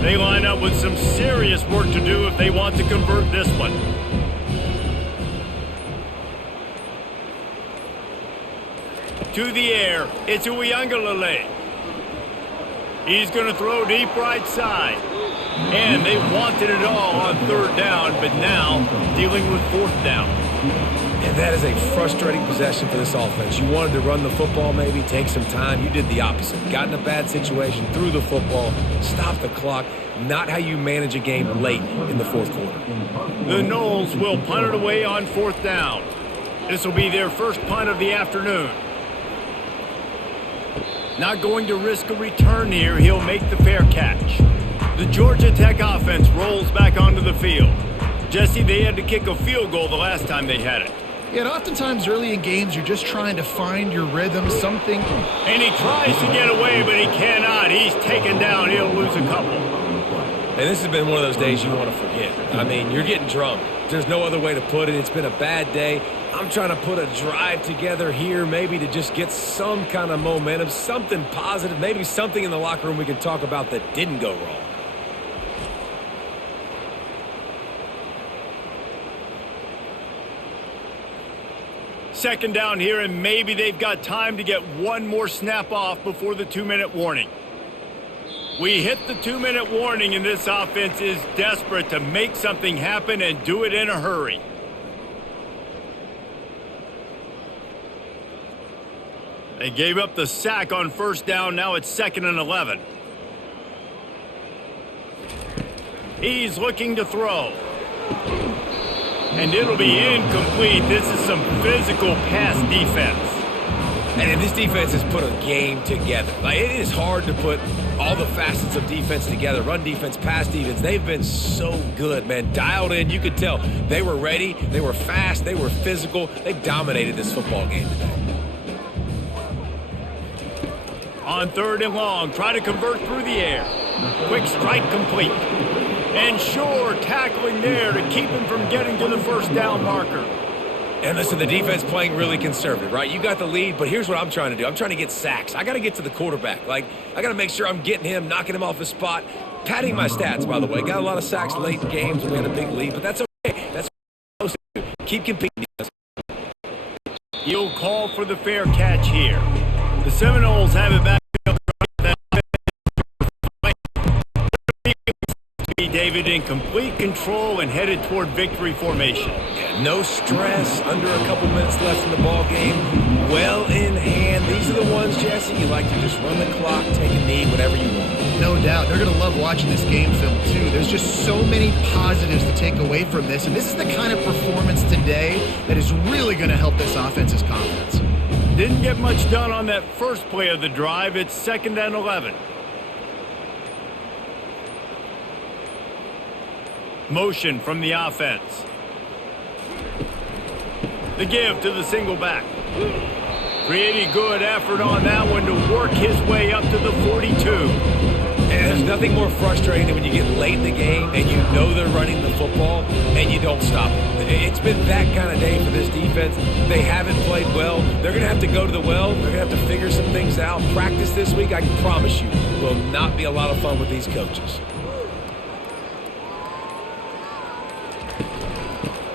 They line up with some serious work to do if they want to convert this one. To the air, it's Uiagalelei. He's going to throw deep right side. And they wanted it all on 3rd down, but now dealing with 4th down. And that is a frustrating possession for this offense. You wanted to run the football, maybe take some time. You did the opposite. Got in a bad situation, threw the football, stopped the clock. Not how you manage a game late in the 4th quarter. The Noles will punt it away on 4th down. This will be their first punt of the afternoon. Not going to risk a return here. He'll make the fair catch. The Georgia Tech offense rolls back onto the field. Jesse, they had to kick a field goal the last time they had it. Yeah, and oftentimes early in games, you're just trying to find your rhythm, something. And he tries to get away, but he cannot. He's taken down. He'll lose a couple. And this has been one of those days you want to forget. I mean, you're getting drunk. There's no other way to put it. It's been a bad day. I'm trying to put a drive together here, maybe to just get some kind of momentum, something positive, maybe something in the locker room we can talk about that didn't go wrong. Second down here, and maybe they've got time to get one more snap off before the 2-minute warning. We hit the 2-minute warning, and this offense is desperate to make something happen and do it in a hurry. They gave up the sack on 1st down. Now it's 2nd and 11. He's looking to throw. And it'll be incomplete. This is some physical pass defense. And this defense has put a game together. Like, it is hard to put all the facets of defense together. Run defense, pass defense. They've been so good, man. Dialed in. You could tell they were ready. They were fast. They were physical. They dominated this football game today. On 3rd and long, try to convert through the air. Quick strike complete. And Shore tackling there to keep him from getting to the 1st down marker. And listen, the defense playing really conservative, right? You got the lead, but here's what I'm trying to do. I'm trying to get sacks. I got to get to the quarterback. Like, I got to make sure I'm getting him, knocking him off his spot. Padding my stats, by the way. Got a lot of sacks late in games when we had a big lead, but that's okay. That's what I'm supposed to do. Keep competing. He'll call for the fair catch here. The Seminoles have it back. David in complete control and headed toward victory formation. No stress, under a couple minutes left in the ball game. Well in hand. These are the ones, Jesse, you like to just run the clock, take a knee, whatever you want. No doubt. They're going to love watching this game film, too. There's just so many positives to take away from this, and this is the kind of performance today that is really going to help this offense's confidence. Didn't get much done on that first play of the drive. It's 2nd and 11. Motion from the offense. The give to the single back. Pretty good effort on that one to work his way up to the 42. And there's nothing more frustrating than when you get late in the game and you know they're running the football and you don't stop it. It's been that kind of day for this defense. They haven't played well. They're going to have to go to the well. They're going to have to figure some things out. Practice this week, I can promise you, will not be a lot of fun with these coaches.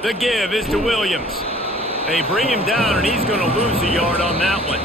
The give is to Williams. They bring him down, and he's going to lose a yard on that one.